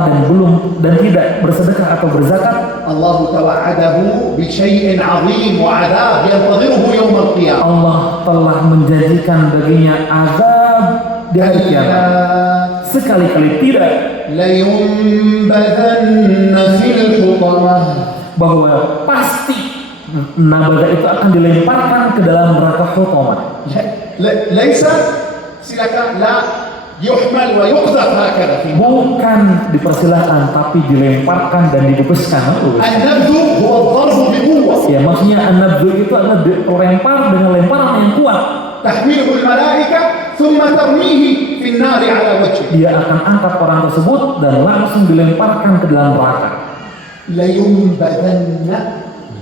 dan tidak bersedekah atau berzakat, الله توعده بشيء عظيم وعذاب ينتظره يوم القيامة. Allah telah menjanjikan baginya azab di hari kiamat. Sekali-kali tidak لينبذن في الحطمة. bahwa pasti nabaga itu akan dilemparkan ke dalam neraka Hutamah. ليس سلكا لا يحمل ويقذف هكذا في Bukan dipersilahkan, tapi dilemparkan dan dibebaskan. النبذ هو الضرب بقوة Ya, maksudnya an-nabdhu itu adalah dilempar dengan lemparan yang kuat. تحمله الملائكة ثم ترميه في النار على وجهه. Dia akan angkat orang tersebut dan langsung dilemparkan ke dalam neraka. لينبذن.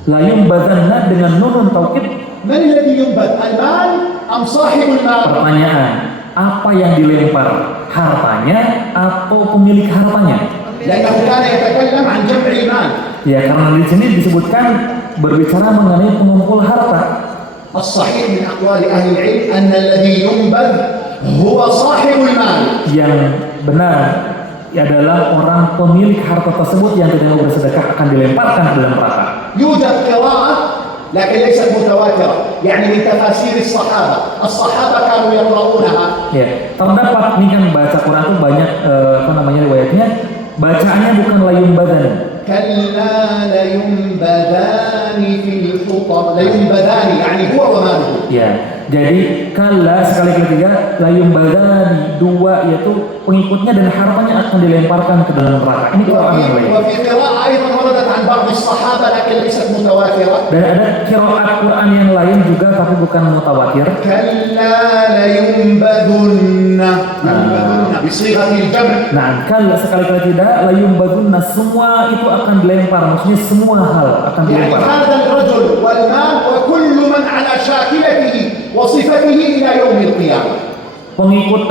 La yumbadanna dengan nunun taukid. من الذي ينبذ؟ المال أم صاحب المال؟ Pertanyaan, apa yang dilempar? Hartanya atau pemilik hartanya? لأنه كان يتكلم عن جمع المال. Ya, karena di sini disebutkan berbicara mengenai pengumpul harta. الصحيح من أقوال أهل العلم أن الذي ينبذ هو صاحب المال. Yang benar adalah orang pemilik harta tersebut yang tidak mau bersedekah akan dilemparkan ke dalam neraka. يوجد قراءة لكن ليست متواترة، يعني من تفاسير الصحابة. الصحابة كانوا يقرؤونها. Ya, terdapat ini kan baca Quran itu banyak riwayatnya. Bacaannya bukan layum badan. كلا لينبذان في الحطمة. لينبذان يعني هو وماله. Ya, jadi kala sekali ketiga layum badani dua, yaitu pengikutnya dan hartanya akan dilemparkan ke dalam neraka. Ini Quran yang lain. وفي قراءة أيضا وردت عن بعض الصحابة لكن ليست متواترة. Dan ada qiraat Quran yang lain juga tapi bukan mutawatir. كلا لينبذن. ينبذن بصيغة الجمع. Nah, kala sekali tidak layum badunna, semua itu akan dilempar. Maksudnya semua hal akan يعني dilempar. هذا الرجل والمال وكل من على شاكلته وصفته إلى يوم القيامة. Pengikut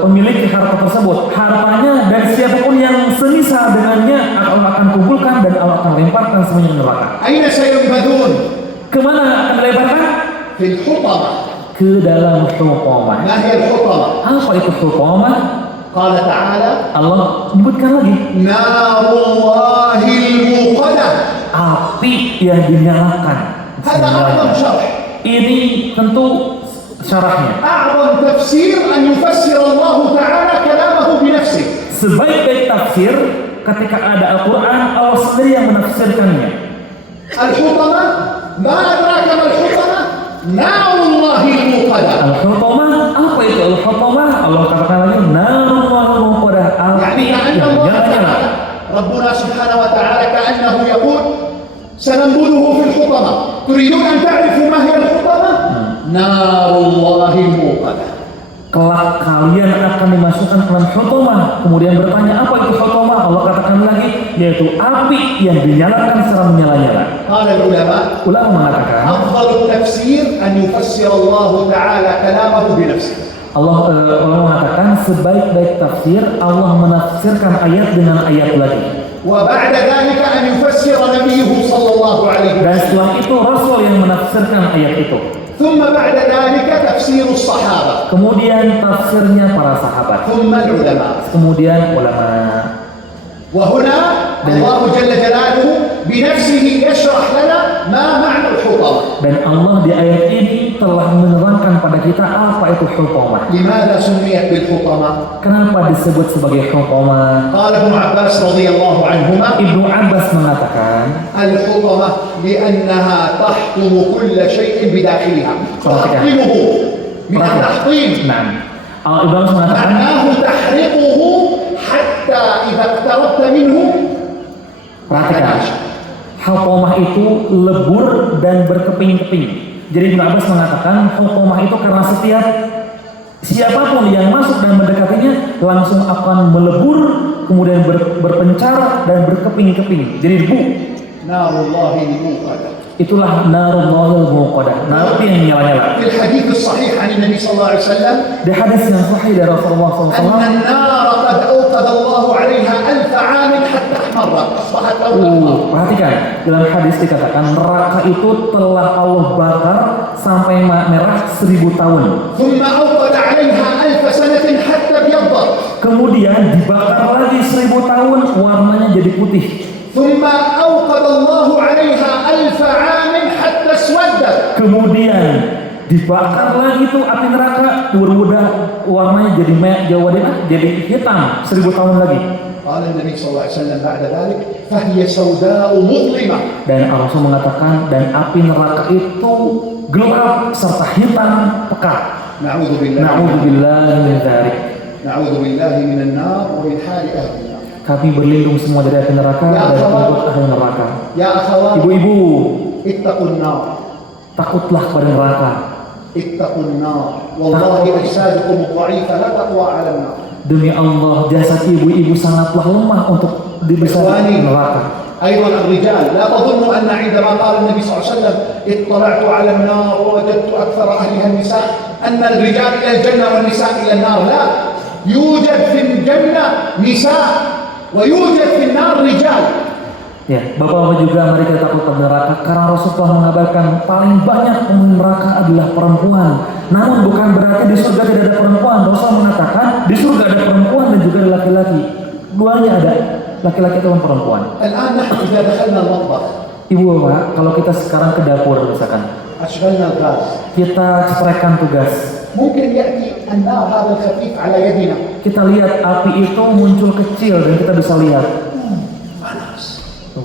pemilik harta tersebut, hartanya dan siapapun yang semisal dengannya Allah akan kumpulkan dan Allah akan lemparkan semuanya ke neraka. أين سينبذون؟ Kemana akan dilemparkan? في الحطمة. Ke dalam Hutamah. ما هي الحطمة؟ Apa itu Hutamah? قال تعالى Allah menyebutkan lagi, نار الله الموقدة. api yang dinyalakan. هذا أعظم شرح. Ini tentu syarahnya. أعظم تفسير أن يفسر الله تعالى كلامه بنفسه. Sebaik-baik tafsir ketika ada Al-Quran, Allah sendiri yang menafsirkannya. الحطمة ما أدراك ما الحطمة؟ نار الله الموقدة. Al-Hutamah, apa itu Al-Hutamah? Allah katakan lagi, narul muqadah, api يعني كأن yang الله nyala-nyala. تعالى ربنا سبحانه وتعالى كأنه يقول سننبذه في الحطمة. تريدون أن تعرفوا ما هي الحطمة؟ نار الله الموقدة. Kelak kalian akan dimasukkan ke dalam Hutamah. Kemudian bertanya, apa itu Hutamah? Allah katakan lagi, yaitu api yang dinyalakan secara menyala-nyala. قال العلماء Ulama mengatakan, أفضل التفسير أن يفسر الله تعالى كلامه بنفسه. Allah mengatakan sebaik-baik tafsir Allah menafsirkan ayat dengan ayat lagi. وبعد ذلك أن يفسر نبيه صلى الله عليه Dan وسلم. setelah itu Rasul yang menafsirkan ayat itu. ثم بعد ذلك تفسير الصحابة. Kemudian tafsirnya para sahabat. ثم العلماء. Kemudian ulama. وهنا الله جل جلاله بنفسه يشرح لنا ما معنى الحطمة. Dan Allah di ayat ini telah menerangkan pada kita apa itu Hutamah. لماذا سميت بالحطمة؟ Kenapa disebut sebagai Hutamah? قال ابن عباس رضي الله عنهما Ibnu Abbas mengatakan, الحطمة لأنها تحطم كل شيء بداخلها. تحطمه من التحطيم. Nah, Ibnu Abbas mengatakan, معناه تحرقه حتى إذا اقتربت منه. perhatikan, Hutamah itu lebur dan berkeping-keping. Jadi Ibnu Abbas mengatakan Hutamah itu karena siapapun yang masuk dan mendekatinya langsung akan melebur, kemudian berpencar dan berkeping-keping. Jadi debu. نار الله الموقدة. Itulah narullahil muqadah, api yang nyala-nyala. في الحديث الصحيح عن النبي صلى الله عليه وسلم Di hadis yang sahih dari Rasulullah أن SAW, النار قد أوقد الله عليها 1000 عام حتى احمرت أصبحت لونها. Perhatikan, dalam hadis dikatakan neraka itu telah Allah bakar sampai merah 1000 tahun. ثم أوقد عليها 1000 سنة حتى ابيضت. Kemudian dibakar lagi 1000 tahun, warnanya jadi putih. ثم أوقد الله عليها 1000 عام حتى اسودت. Kemudian dibakar lagi tuh api neraka, berubah warnanya jadi jadi hitam 1000 tahun lagi. قال النبي صلى الله عليه وسلم بعد ذلك فهي سوداء مظلمة. Dan Rasul mengatakan dan api neraka itu gelap serta hitam pekat. نعوذ بالله. Na'udzubillah min dzalik. نعوذ بالله من النار ومن حال أهل النار. Kami berlindung semua dari api neraka Ya dan Allah. ikut ahli neraka. يا أخوات Ibu-ibu, اتقوا النار. takutlah pada neraka. اتقوا النار والله أجسادكم الضعيفة لا تقوى على النار. Demi Allah, jasad ibu-ibu sangatlah lemah untuk bisa إخواني neraka. أيضا الرجال لا تظنوا أن عندما قال النبي صلى الله عليه وسلم اطلعت على النار ووجدت أكثر أهلها النساء أن الرجال إلى الجنة والنساء إلى النار. لا، يوجد في الجنة نساء ويوجد في النار رجال. Ya, bapak-bapak juga mari kita takut pada neraka karena Rasulullah mengabarkan paling banyak penghuni neraka adalah perempuan. Namun bukan berarti di surga tidak ada perempuan. Rasul mengatakan di surga ada perempuan dan juga ada laki-laki. Duanya ada, laki-laki dan perempuan. الآن نحن إذا دخلنا المطبخ Ibu bapak, kalau kita sekarang ke dapur misalkan, أشغلنا الغاز kita ceprekan tugas. ممكن يأتي النار هذا الخفيف على يدنا Kita lihat api itu muncul kecil dan kita bisa lihat.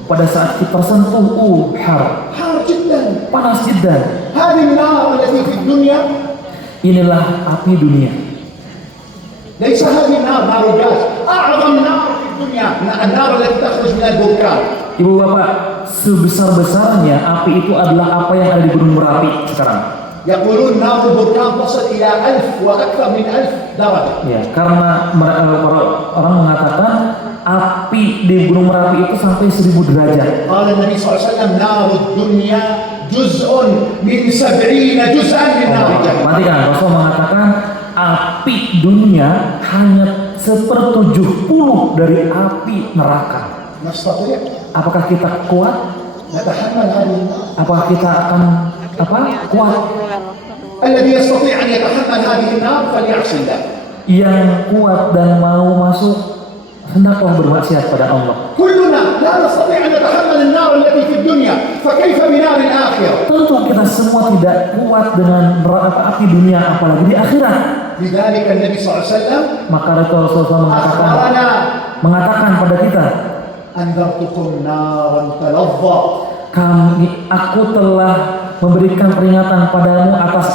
Pada saat kita tersentuh, حار جدا. panas jeda. هذه النار التي في الدنيا Inilah api dunia. ليس هذه النار نار الغاز، أعظم نار في الدنيا النار التي تخرج من البركان. Ibu bapak, sebesar-besarnya api itu adalah apa yang ada di gunung Merapi sekarang. يقولون نار البركان تصل إلى 1000 وأكثر من 1000 درجة. Ya, karena orang mengatakan api di gunung Merapi itu sampai 1000 derajat. قال النبي صلى الله عليه وسلم نار الدنيا جزء من 70 جزءا من نار الجنة. Perhatikan, Rasul mengatakan api dunia hanya 1/70 dari api neraka. نستطيع Apakah kita kuat? نتحمل هذه النار؟ Apakah kita akan kuat? الذي يستطيع أن يتحمل هذه النار فليعص الله. Yang kuat dan mau masuk hendaklah bermaksiat pada Allah. كلنا لا نستطيع أن نتحمل النار التي في الدنيا فكيف بنار الآخرة؟ Tentu kita semua tidak kuat dengan neraka api dunia apalagi di akhirat. لذلك النبي صلى الله عليه وسلم Maka Rasulullah أخبرنا mengatakan pada kita, أنذرتكم نارا تلظى. aku telah memberikan peringatan padamu atas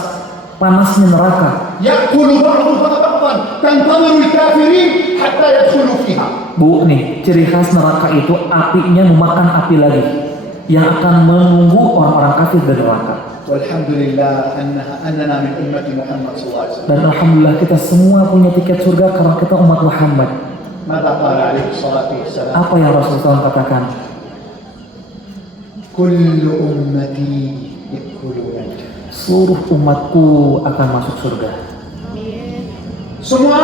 panasnya neraka. يأكل بعضها بعضا تنتظر الكافرين حتى يدخلوا فيها. Bu, nih ciri khas neraka itu apinya memakan api lagi yang akan menunggu orang-orang kafir dan neraka. والحمد لله أننا من أمة محمد صلى الله عليه وسلم. Dan alhamdulillah kita semua punya tiket surga karena kita umat Muhammad. ماذا قال عليه الصلاة والسلام؟ Apa yang Rasulullah katakan? كل أمتي يدخلون الجنة. Seluruh umatku akan masuk surga. Semua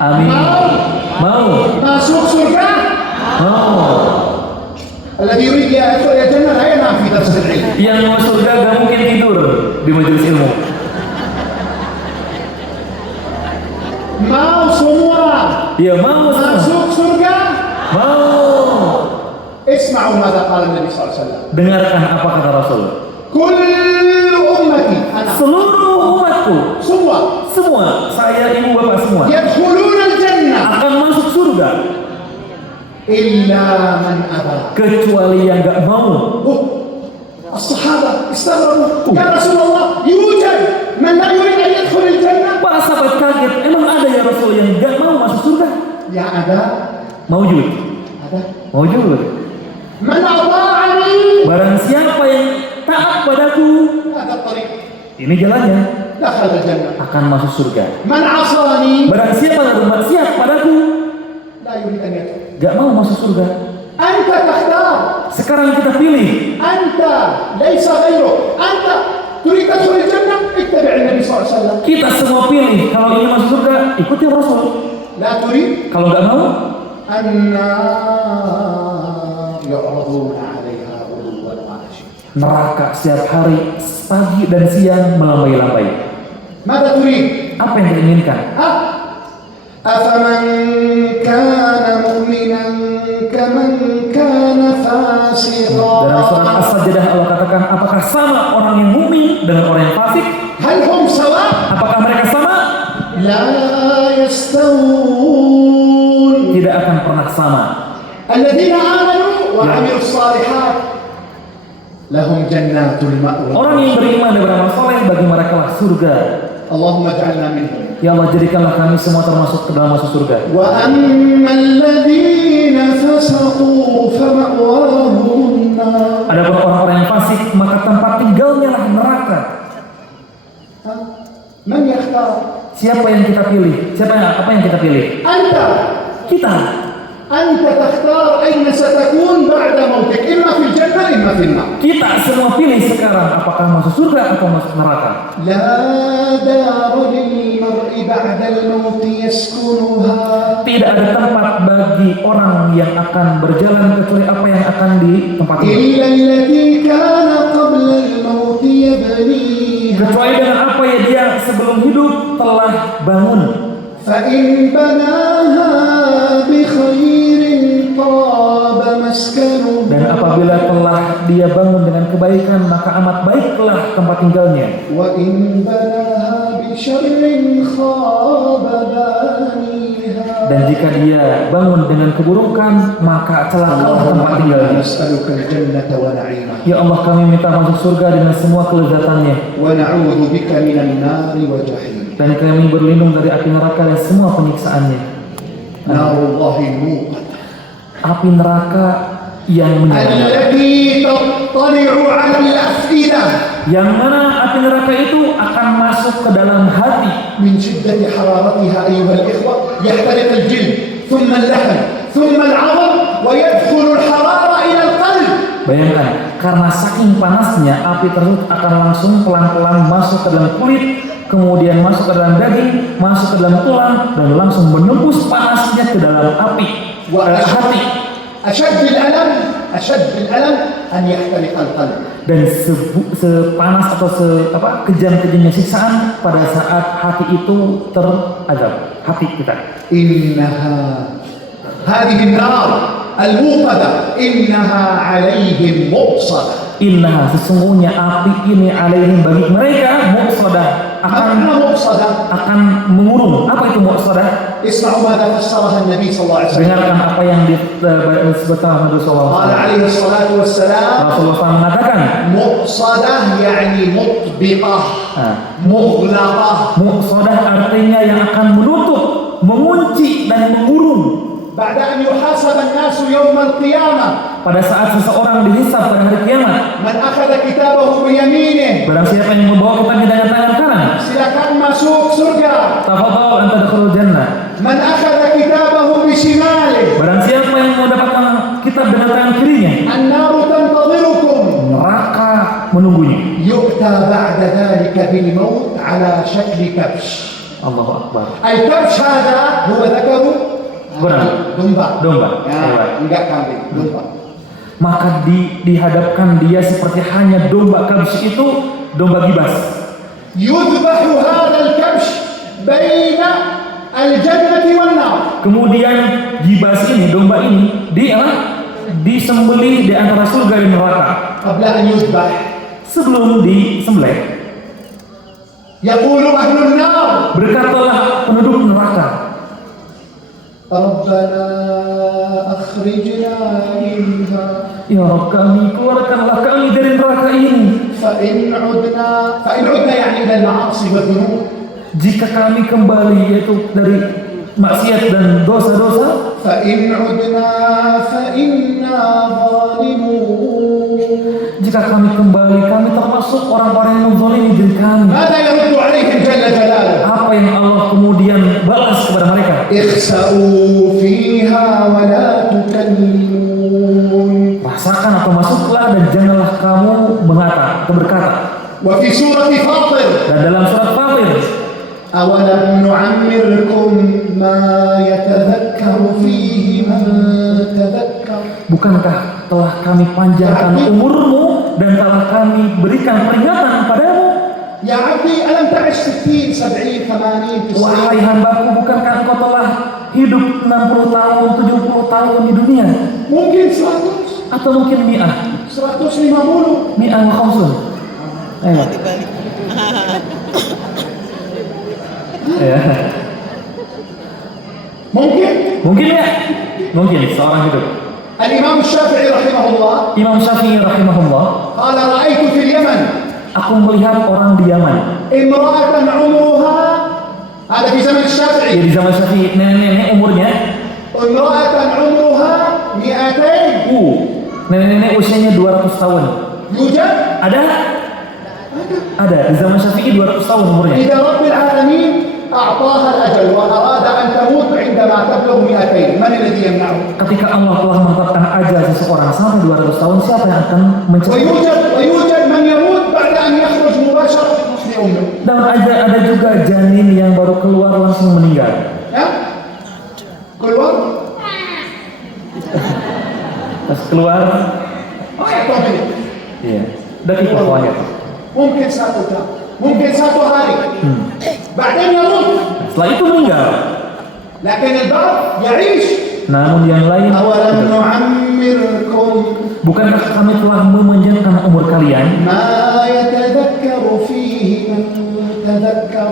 Amin. Mau? masuk surga. Mau. الذي يريد يدخل الجنة لا ينام في درس العلم. Yang mau surga gak mungkin tidur di majelis ilmu. mau semua Ya mau semua. masuk surga. Mau. اسمعوا ماذا قال النبي صلى الله عليه وسلم. Dengarkan apa kata Rasul. كل أمتي أنا Seluruh umatku, semua, saya, ibu, bapak semua يدخلون الجنة akan masuk surga إلا من أبى. kecuali yang gak mau. الصحابة استغربوا يا رسول الله يوجد من لا يريد أن يدخل الجنة. Para sahabat kaget, emang ada ya Rasul yang gak mau masuk surga? يا أبا Maujud, أبا maujud. من أطاعني Barang siapa yang taat padaku, هذا الطريق ini jalannya, دخل الجنة. akan masuk surga. من عصاني Barang siapa yang bermaksiat padaku, لا يريد أن يدخل. gak mau masuk surga. أنت تختار. Sekarang kita pilih. أنت ليس غيرك. أنت تريد تدخل الجنة اتبع النبي صلى الله عليه وسلم. Kita semua pilih. Kalau ingin masuk surga, ikuti Rasul. لا تريد Kalau nggak mau, النار يعرضون عليها غدوا وعشيا neraka setiap hari, pagi dan siang melambai-lambai. ماذا تريد؟ Apa yang kita inginkan? أفمن كان مؤمنا كمن كان فاسقا Dalam surat As-Sajdah Allah katakan, apakah sama orang yang mukmin dengan orang yang fasik? هل هم سواء؟ Apakah mereka sama? لا يستوون Tidak akan pernah sama. الذين آمنوا وعملوا الصالحات لهم جنات المأوى Orang yang beriman dan beramal soleh, bagi mereka lah surga. اللهم اجعلنا منهم Ya Allah, jadikanlah kami semua termasuk ke dalam masuk surga. وأما الذين فسقوا فمأواهم النار Adapun orang-orang yang fasik, maka tempat tinggalnya lah neraka. من يختار؟ Siapa yang kita pilih? Apa yang kita pilih? أنت Kita. أنت تختار أين ستكون بعد موتك إما في الجنة إما في النار Kita semua pilih sekarang apakah masuk surga atau masuk neraka. لا دار للمرء بعد الموت يسكنها Tidak ada tempat bagi orang yang akan berjalan kecuali apa yang akan ditempati. إلا التي كان قبل الموت يبنيها Kecuali dengan apa ya dia sebelum hidup telah bangun. فإن بناها بخير طاب مسكنه Dan apabila telah dia bangun dengan kebaikan, maka amat baiklah tempat tinggalnya. وإن بناها بشر خاب بانيها Dan jika dia bangun dengan keburukan, maka celakalah tempat tinggalnya. نسألك الجنة ونعيمها Ya Allah, kami minta masuk surga dengan semua kelezatannya, ونعوذ بك من النار وجحيم dan kami berlindung dari api neraka dan semua penyiksaannya. نار الله الموقدة Api neraka yang menyala, التي تطلع على الأفئدة yang mana api neraka itu akan masuk ke dalam hati. من شدة حرارتها أيها الإخوة يحترق الجلد ثم اللحم ثم العظم ويدخل الحرارة إلى القلب Bayangkan, karena saking panasnya, api tersebut akan langsung pelan-pelan masuk ke dalam kulit, kemudian masuk ke dalam daging, masuk ke dalam tulang, dan langsung menembus panasnya ke dalam api, hati. أشد الألم أن يحترق القلب Dan sepanas atau kejam-kejamnya siksaan pada saat hati itu terazab, hati kita. إنها هذه النار الموقدة إنها عليهم مؤصدة Inna, sesungguhnya api ini alaihim, bagi mereka muqsadah, akan mengurung. Apa itu muqsadah? اسمعوا ماذا فسرها النبي صلى الله عليه وسلم Dengarkan apa yang disebutkan Nabi sallallahu قال alaihi عليه الصلاة والسلام wasallam. Rasulullah SAW mengatakan, مؤصدة يعني مطبقة nah, مغلقة muqsadah artinya yang akan menutup, mengunci dan mengurung. بعد أن يحاسب الناس يوم القيامة Pada saat seseorang dihisab pada hari kiamat, من أخذ كتابه بيمينه barang siapa yang membawa kitabnya dengan tangan kanan, silakan masuk surga tafadhal anta tadkhulul jannah. من أخذ كتابه بشماله Barang siapa yang mendapatkan kitab dengan tangan kirinya, النار تنتظركم neraka menunggunya. يؤتى بعد ذلك بالموت على شكل كبش Allahu Akbar. الكبش هذا هو ذكره Benar. domba Hebat. enggak kambing domba Maka dihadapkan dia seperti hanya domba kabs itu, domba gibas. يذبح هذا الكبش بين الجنة والنار Kemudian gibas ini, domba ini, dia disembelih di antara surga dan neraka. قبل أن يذبح Sebelum disembelih, يقول أهل النار berkatalah penduduk neraka, ربنا أخرجنا منها ya Rabb kami, keluarkanlah kami dari neraka ini. فإن عدنا يعني إلى المعاصي والذنوب Jika kami kembali, yaitu dari maksiat dan dosa-dosa, فإن عدنا فإنا ظالمون jika kami kembali, kami termasuk orang-orang yang menzalimi diri kami. ماذا يرد عليهم جل جلاله Apa yang Allah kemudian balas kepada mereka? اخسأوا فيها ولا تكلمون Rasakan atau masuklah dan janganlah kamu berkata. وفي سورة فاطر Dan dalam surat Fatir, أولم نعمركم ما يتذكر فيه من تذكر. Bukankah telah kami panjangkan umurmu dan telah kami berikan peringatan padamu? يا عبدي ألم تعش 60 70 80 90. Wahai hambaku, bukankah engkau telah hidup 60 tahun, 70 tahun di dunia? ممكن 100 Atau mungkin mi'ah 150. wa khamsun. Ayo. Ya. Mungkin ya? Mungkin seorang hidup. الإمام الشافعي رحمه الله Imam Syafi'i rahimahullah, قال رأيت في اليمن aku melihat orang di Yaman. امرأة عمرها هذا في زمن الشافعي Ya, di zaman Syafi'i nenek-nenek umurnya امرأة عمرها 200 nenek-nenek usianya 200 tahun. يوجد Ada? Ada. Di zaman Syafi'i 200 tahun umurnya. إذا رب العالمين أعطاها الأجل وأراد أن تموت عندما تبلغ 200 من الذي يمنعه؟ Ketika Allah telah menetapkan ajal seseorang sampai 200 tahun, siapa yang akan mencegah? ويوجد من يموت بعد أن يخرج مباشرة في حضن أمه. Dan ada juga janin yang baru keluar langsung meninggal. Ya? كل وقت Pas keluar, ما يعطوني iya, dakika wahid. ممكن ساعة ممكن ساعة hari بعدين يموت Setelah itu meninggal. لكن البعض يعيش. Namun yang lain, أولم نعمركم bukankah kami telah memanjangkan umur kalian? ما يتذكر فيه من تذكر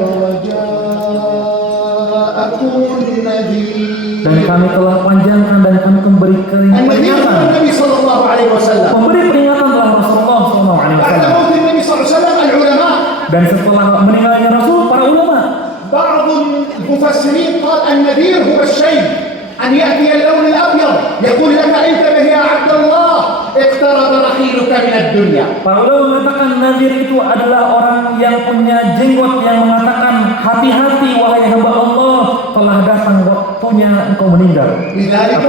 وجاءكم النذير. Dan kami telah panjangkan dan kami memberi النذير هو peringatan. النبي صلى الله عليه وسلم. Pemberi peringatan adalah Rasulullah SAW. بعد موت النبي صلى الله عليه وسلم العلماء Dan setelah meninggalnya Rasul, para ulama, بعض المفسرين قال النذير هو الشيء أن يأتي اللون الأبيض يقول لك انتبه يا عبد الله اقترب رحيلك من الدنيا. para ulama mengatakan nadir itu adalah orang yang punya jenggot yang mengatakan hati-hati wahai hamba Allah, telah datang waktunya engkau meninggal. لذلك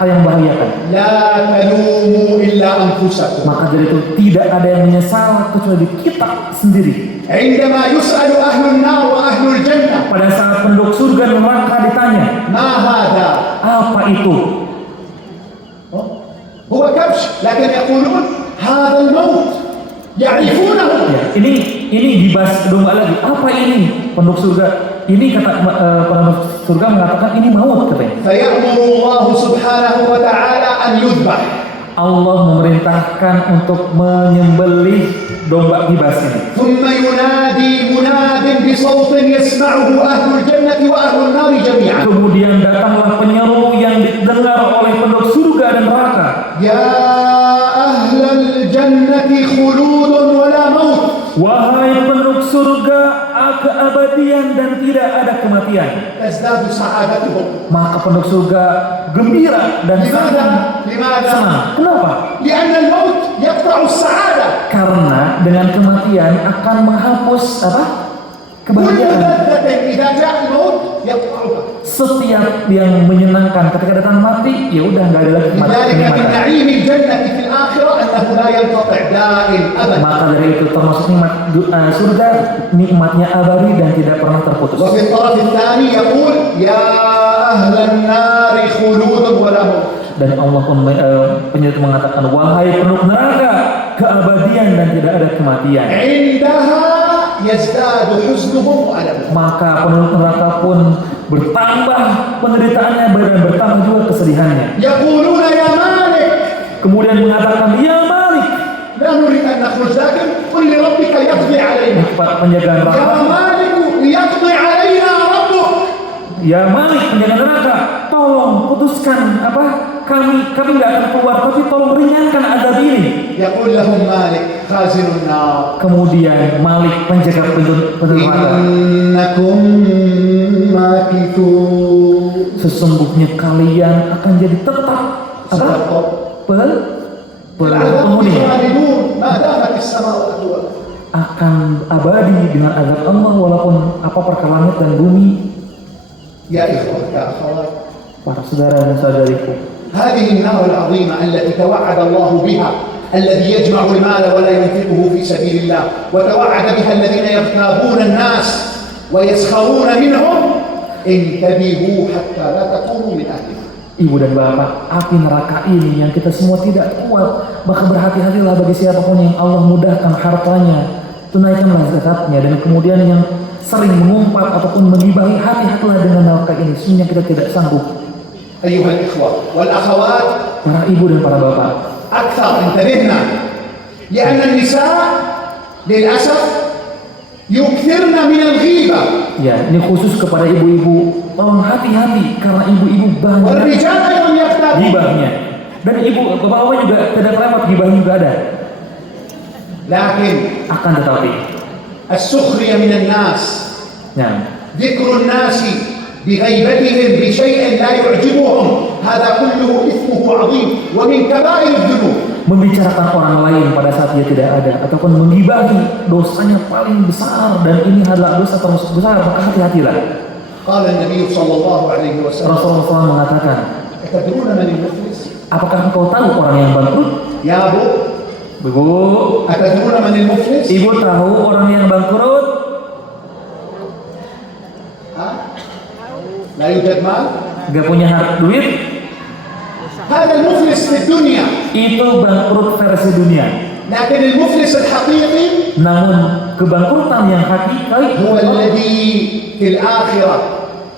Hal yang membahayakan. لا تلوموا إلا أنفسكم. Maka dari itu tidak ada yang menyesal kecuali kita sendiri. عندما يسأل أهل النار وأهل الجنة Pada saat penduduk surga dan neraka ditanya, ما هذا؟ apa itu? هو كبش لكن يقولون هذا الموت يعرفونه. Ya, ini dibahas domba lagi. Apa ini? Penduduk surga. Ini kata penduduk surga mengatakan ini maut katanya. فيأمر الله سبحانه وتعالى أن يذبح. Allah memerintahkan untuk menyembelih domba kibas ini. ثم ينادي مناد بصوت يسمعه أهل الجنة وأهل النار جميعا. Kemudian datanglah penyeru yang didengar oleh penduduk surga dan neraka. يا أهل الجنة خلود ولا موت. Wahai penduduk surga, keabadian dan tidak ada kematian. تزداد سعادتهم. Maka penduduk surga gembira dan senang. Kenapa? لأن الموت يقطع السعادة. Karena dengan kematian akan menghapus apa? كل Kebahagiaan. لذة إذا جاء الموت يقطعها. Setiap yang menyenangkan ketika datang mati, ya udah nggak ada lagi لذلك من kenikmatan. نعيم الجنة في الآخرة أنه لا ينقطع دائم أبدا. Maka dari itu termasuk nikmat surga, nikmatnya abadi dan tidak pernah terputus. وفي الطرف الثاني يقول يا أهل النار خلود ولا موت. Dan Allah pun penyeru mengatakan, wahai penduduk neraka, keabadian dan tidak ada kematian. عندها يزداد حزنهم وألمهم. Maka penduduk neraka pun bertambah penderitaannya dan bertambah juga kesedihannya. يقولون يا مالك. Kemudian mengatakan, ya Malik, لا نريد أن نخرج لكن قل لربك يقضي علينا. penjagaan يا neraka. مالك ليقضي علينا ربك. Ya Malik, penjaga neraka, tolong putuskan kami nggak akan keluar, tapi tolong ringankan azab ini. يقول لهم مالك خازن النار Kemudian Malik, penjaga penduduk neraka, إنكم ماكثون. sesungguhnya kalian akan jadi tetap penghuni, خالدون ما دامت السماوات والأرض. akan abadi dengan azab Allah walaupun apa perkara langit dan bumi. يا إخوة يا أخوات، Para saudara dan saudariku, هذه النار العظيمة التي توعد الله بها الذي يجمع المال ولا ينفقه في سبيل الله، وتوعد بها الذين يغتابون الناس ويسخرون منهم انتبهوا حتى لا تكونوا من أهلها. Ibu dan bapak, api neraka ini yang kita semua tidak kuat, maka berhati-hatilah bagi siapapun yang Allah mudahkan hartanya, tunaikanlah zakatnya, dan kemudian yang sering mengumpat ataupun menggibahi, hati-hatilah dengan neraka ini, sehingga kita tidak sanggup. أيها الإخوة والأخوات، Para ibu dan para bapak, أكثر انتبهنا، لأن النساء للأسف يكثرن من الغيبة، ya ini khusus kepada ibu-ibu, tolong hati-hati karena ibu-ibu banyak والرجال أيضا يغتابون. gibahnya, dan ibu bapak-bapak juga tidak lewat gibahnya juga ada. لكن Akan tetapi, السخرية من الناس، nah, ذكر الناس بغيبتهم بشيء لا يعجبهم، هذا كله إثمه عظيم ومن كبائر الذنوب. membicarakan orang lain pada saat dia tidak ada, ataupun menggibahi, dosanya paling besar, dan ini adalah dosa termasuk besar, maka hati-hatilah. قال النبي صلى الله عليه وسلم: Rasulullah SAW mengatakan, أتدرون من المفلس؟ apakah engkau tahu orang yang bangkrut? يا أبو، Ibu, أتدرون من المفلس؟ ibu tahu orang yang bangkrut? ها؟ لا يوجد مال؟ Gak punya duit? هذا المفلس في الدنيا، Itu bangkrut versi dunia. لكن المفلس الحقيقي Namun kebangkrutan yang hakiki هو الذي في الآخرة.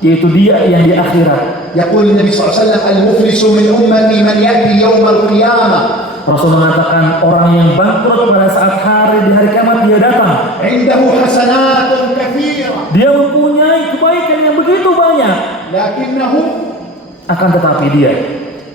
yaitu dia yang di akhirat. يقول النبي صلى الله عليه وسلم: المفلس من أمتي من يأتي يوم القيامة Rasul mengatakan orang yang bangkrut pada saat di hari kiamat dia datang. عنده حسنات كثيرة Dia mempunyai kebaikan yang begitu banyak. لكنه Akan tetapi dia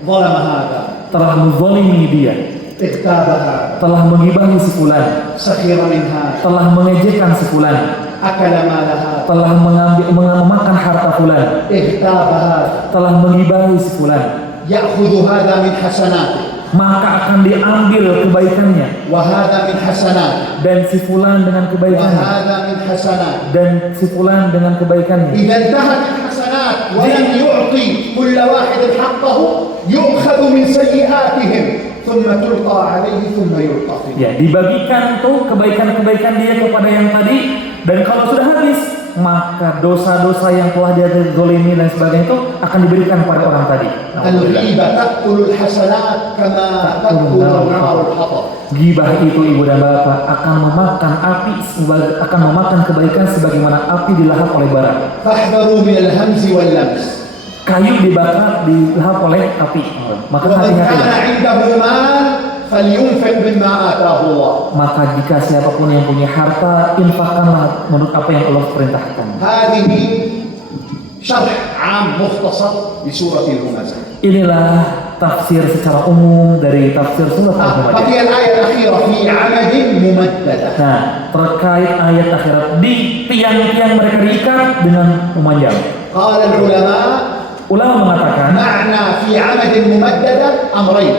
ظلم هذا، telah menzalimi dia, اغتاب هذا، telah menggibahi si fulan, سخر من هذا، telah mengejekkan si fulan, أكل مال هذا، telah memakan harta fulan, اغتاب هذا، telah menggibahi si fulan, يأخذ هذا من حسناته maka akan diambil kebaikannya, وهذا من حسناته dan si fulan dengan kebaikannya, وهذا من حسناته. dan si fulan dengan kebaikannya. إذا انتهت الحسنات ولم يعطي كل واحد حقه يؤخذ من سيئاتهم ثم تلقى عليه ثم يلقى فيه. Ya, dibagikan tuh kebaikan-kebaikan dia kepada yang tadi, dan kalau sudah habis, maka dosa-dosa yang telah dia zalimi dan sebagainya itu akan diberikan kepada orang tadi. الغيبة تأكل الحسنات كما تأكل النار الحطب. Gibah itu ibu dan bapak akan memakan api, akan memakan kebaikan sebagaimana api dilahap oleh bara. فاحذروا من الهمز واللمس. Kayu dibakar dilahap oleh api. Maka ومن كان hati-hati. عنده مال فلينفق مما آتاه الله. Maka jika siapapun yang punya harta, infakkanlah menurut apa yang Allah perintahkan. هذه شرح عام مختصر لسورة الهمزة. Inilah tafsir secara umum dari tafsir surat Al-Humazah. بقي الآية الأخيرة في عمد ممددة. Nah, terkait ayat akhirat, di tiang-tiang mereka diikat dengan memanjang. قال العلماء: Ulama mengatakan, معنى في عمد ممددة أمرين.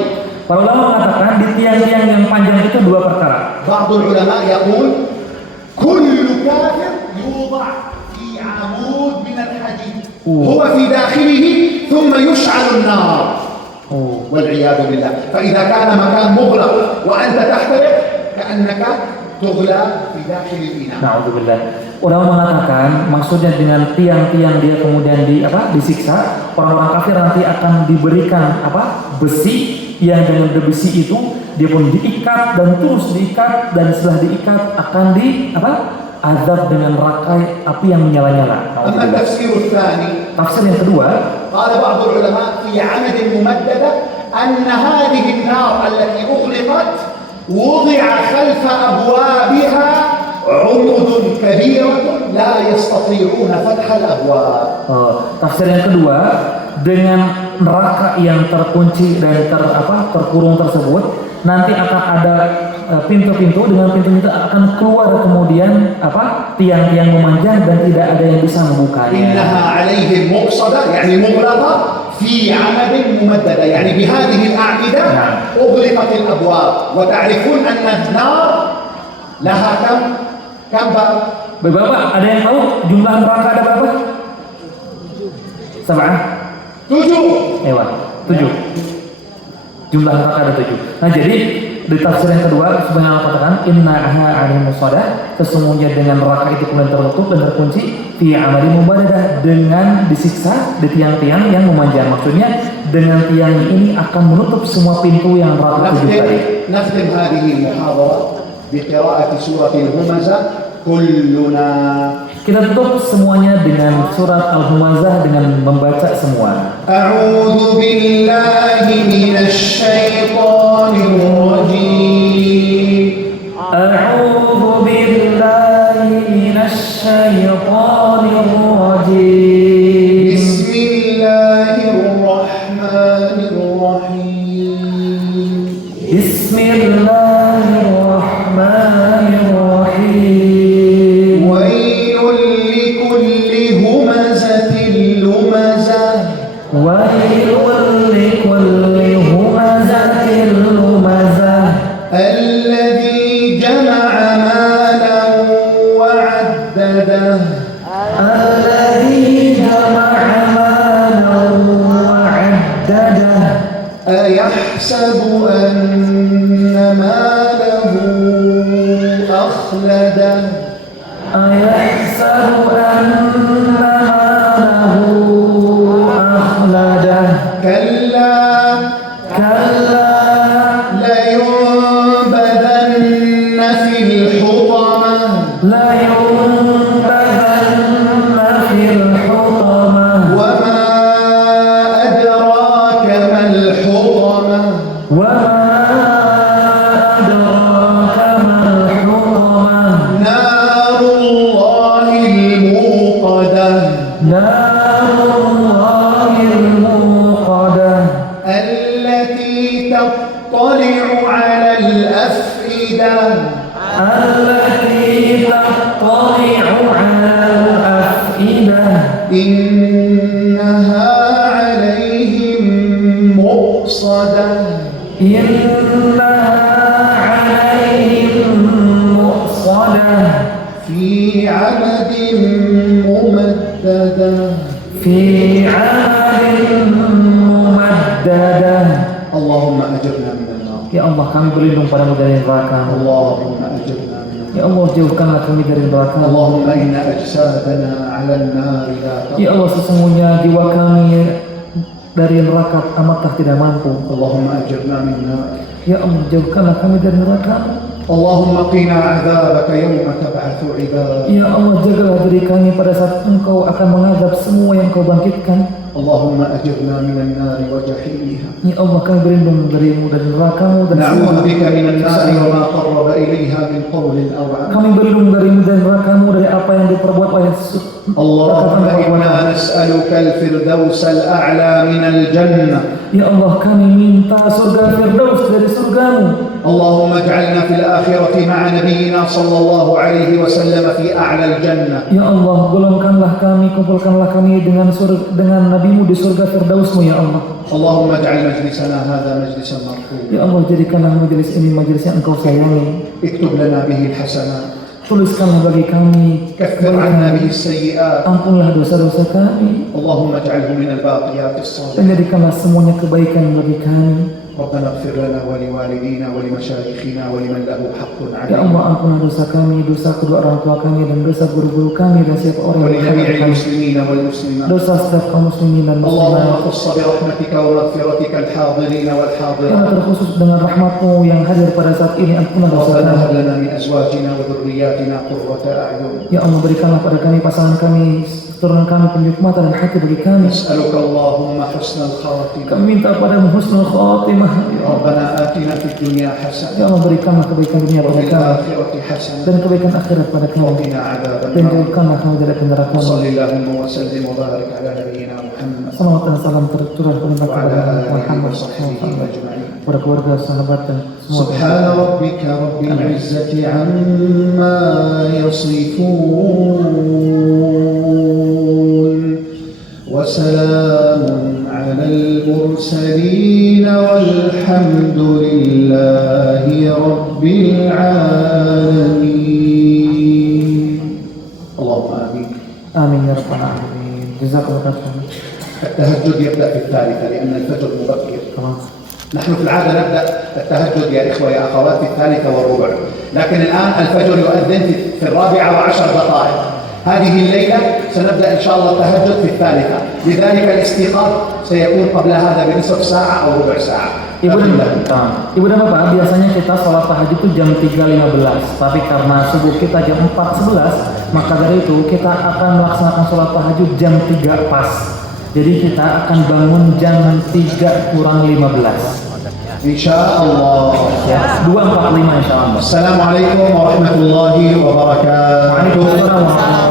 para ulama mengatakan di tiang-tiang yang panjang itu dua perkara. بعض العلماء يقول: كل كافر يوضع في عمود من الحديد هو في داخله ثم يشعل النار والعياذ بالله. فإذا كان مكان مغلق وأنت تحترق كأنك تغلى في داخل الإناء. Na'udzubillah. Ulama mengatakan maksudnya dengan tiang-tiang dia kemudian disiksa, orang-orang kafir nanti akan diberikan besi yang dengan besi itu dia pun diikat dan terus diikat, dan setelah diikat akan azab dengan rakai api yang menyala-nyala. أما التفسير الثاني Tafsir yang kedua, قال بعض العلماء في عمد ممددة أن هذه النار التي أغلقت وضع خلف أبوابها عمود كبيرة لا يستطيعون فتح الأبواب. tafsir yang kedua, dengan neraka yang terkunci dan terkurung tersebut, nanti akan ada pintu-pintu, dengan pintu itu akan keluar kemudian tiang-tiang memanjang dan tidak ada yang bisa membukanya. إنها عليهم مقصدة يعني مغلقة في عمد ممددة، يعني بهذه الأعمدة أغلقت الأبواب. وتعرفون أن النار لها كم باب؟ Bapak, ada yang tahu jumlah neraka ada berapa? 7. 7. Ewan, 7. Jumlah neraka ada 7. Nah jadi di tafsir yang kedua sebenarnya Allah katakan innaha 'alaihim musadah, sesungguhnya dengan neraka itu kemudian tertutup dan terkunci fi amali mubadadah, dengan disiksa di tiang-tiang yang memanjang. Maksudnya dengan tiang ini akan menutup semua pintu yang neraka 7 tadi. نختم هذه المحاضرة بقراءة سورة الهمزة كلنا. Kita tutup semuanya dengan surat Al-Humazah dengan membaca semua. أعوذ بالله من الشيطان الرجيم. أعوذ بالله من الشيطان الرجيم. بسم الله الرحمن الرحيم. بسم الله الرحمن الرحيم. ويل لكل همزة لمزة. ويل لكل همزة لمزة. الذي جمع مالا وعدده. الذي جمع مالا وعدده. أيحسب أن ماله أخلده. أيحسب أن ماله أخلده. كلا كلا لينبذن في الحطمة. لينبذن في الحطمة. وما أدراك ما الحطمة. وما أدراك ما الحطمة. نار الله الموقدة. نار الله الموقدة. التي تطلع على الأفئدة. التي تطلع على الأفئدة. إنها عليهم مؤصدة. إنها عليهم مؤصدة. في عمد ممددة. في عمد ممددة. اللهم أجرنا من النار. Ya Allah, kami berlindung padamu dari neraka. اللهم أجرنا من النار. Ya Allah, jauhkanlah kami dari neraka. اللهم إن أجسادنا على النار لا تقوى. Ya Allah, sesungguhnya jiwa kami dari neraka amatkah tidak mampu. اللهم أجرنا من النار. Ya Allah, jauhkanlah kami dari neraka. اللهم قنا عذابك يوم تبعث عبادك. Ya Allah, jagalah diri kami pada saat Engkau akan mengadab semua yang Kau bangkitkan. اللهم أجرنا من النار وجحيمها. Ya Allah, kami berlindung darimu dari neraka-Mu dan نعوذ semua بك من النار وما قرب إليها من قول أو عمل. kami berlindung darimu dari neraka-Mu dari apa yang diperbuat oleh اللهم إنا نسألك الفردوس الأعلى من الجنة. Ya Allah, kami minta surga Firdaus dari surga-Mu. اللهم اجعلنا في الآخرة مع نبينا صلى الله عليه وسلم في أعلى الجنة. Ya Allah, golongkanlah kami, kumpulkanlah kami dengan Nabi-Mu di surga Firdaus-Mu, ya Allah. اللهم اجعل مجلسنا هذا مجلسا مرفوعا. Ya Allah, jadikanlah majelis ini majelis yang Engkau sayangi. اكتب لنا به الحسنات. Tuliskanlah bagi kami, كفر عنا به السيئات. ampunlah dosa-dosa kami, اللهم اجعله من الباقيات dan الصالحات. jadikanlah semuanya kebaikan bagi kami. ربنا اغفر لنا ولوالدينا ولمشايخنا ولمن له حق Ya علينا Allah, ampunlah dosa kami, dosa kedua orang tua kami, dan dosa guru-guru kami, dan siapa orang yang ولجميع berhak kami. المسلمين والمسلمات. Dosa setiap kaum muslimin dan اللهم muslimat. خص برحمتك ومغفرتك الحاضرين Yang والحاضرات. terkhusus dengan rahmat-Mu yang hadir pada saat ini, ampunlah dosa ربنا kami. هب لنا من ازواجنا وذرياتنا قرة اعين. Ya Allah, berikanlah pada kami pasangan kami, keturunan kami penyujuk mata dan hati bagi kami. نسألك اللهم حسن الخاتمة. Kami minta padamu husnul khatimah. Ya Allah. ربنا آتنا في الدنيا حسنة Ya Allah, berikanlah kebaikan dunia pada وفي kami الآخرة حسنة dan kebaikan akhirat pada kami, وقنا عذاب dan النار. jauhkanlah kami dari neraka. وصل اللهم وسلم وبارك على نبينا محمد Salawat dan salam tercurah kepada وعلى Nabi آله Muhammad وصحبه SAW, أجمعين. kepada keluarga, sahabat dan semua. سبحان ربك رب العزة عما يصفون وسلام على المرسلين والحمد لله رب العالمين. اللهم آمين. Amin ya rabbal alamin. Jazakallahu khairan. التهجد يبدأ في الثالثة لأن الفجر مبكر. Kalau نحن في العادة نبدأ التهجد يا إخوة يا أخوات في 3:15، لكن الآن الفجر يؤذن في 4:10. هذه الليلة سنبدأ إن شاء الله التهجد في 3، لذلك الاستيقاظ سيكون قبل هذا بنصف ساعة أو ربع ساعة. Ibu dan Bapak, biasanya kita sholat tahajud itu jam 3.15, tapi karena subuh kita jam 4.11, maka dari itu kita akan melaksanakan sholat tahajud jam 3 pas. Jadi kita akan bangun jam 3 kurang 15. InsyaAllah. 2.45 insyaAllah. Assalamualaikum warahmatullahi wabarakatuh. Waalaikumsalam warahmatullahi wabarakatuh.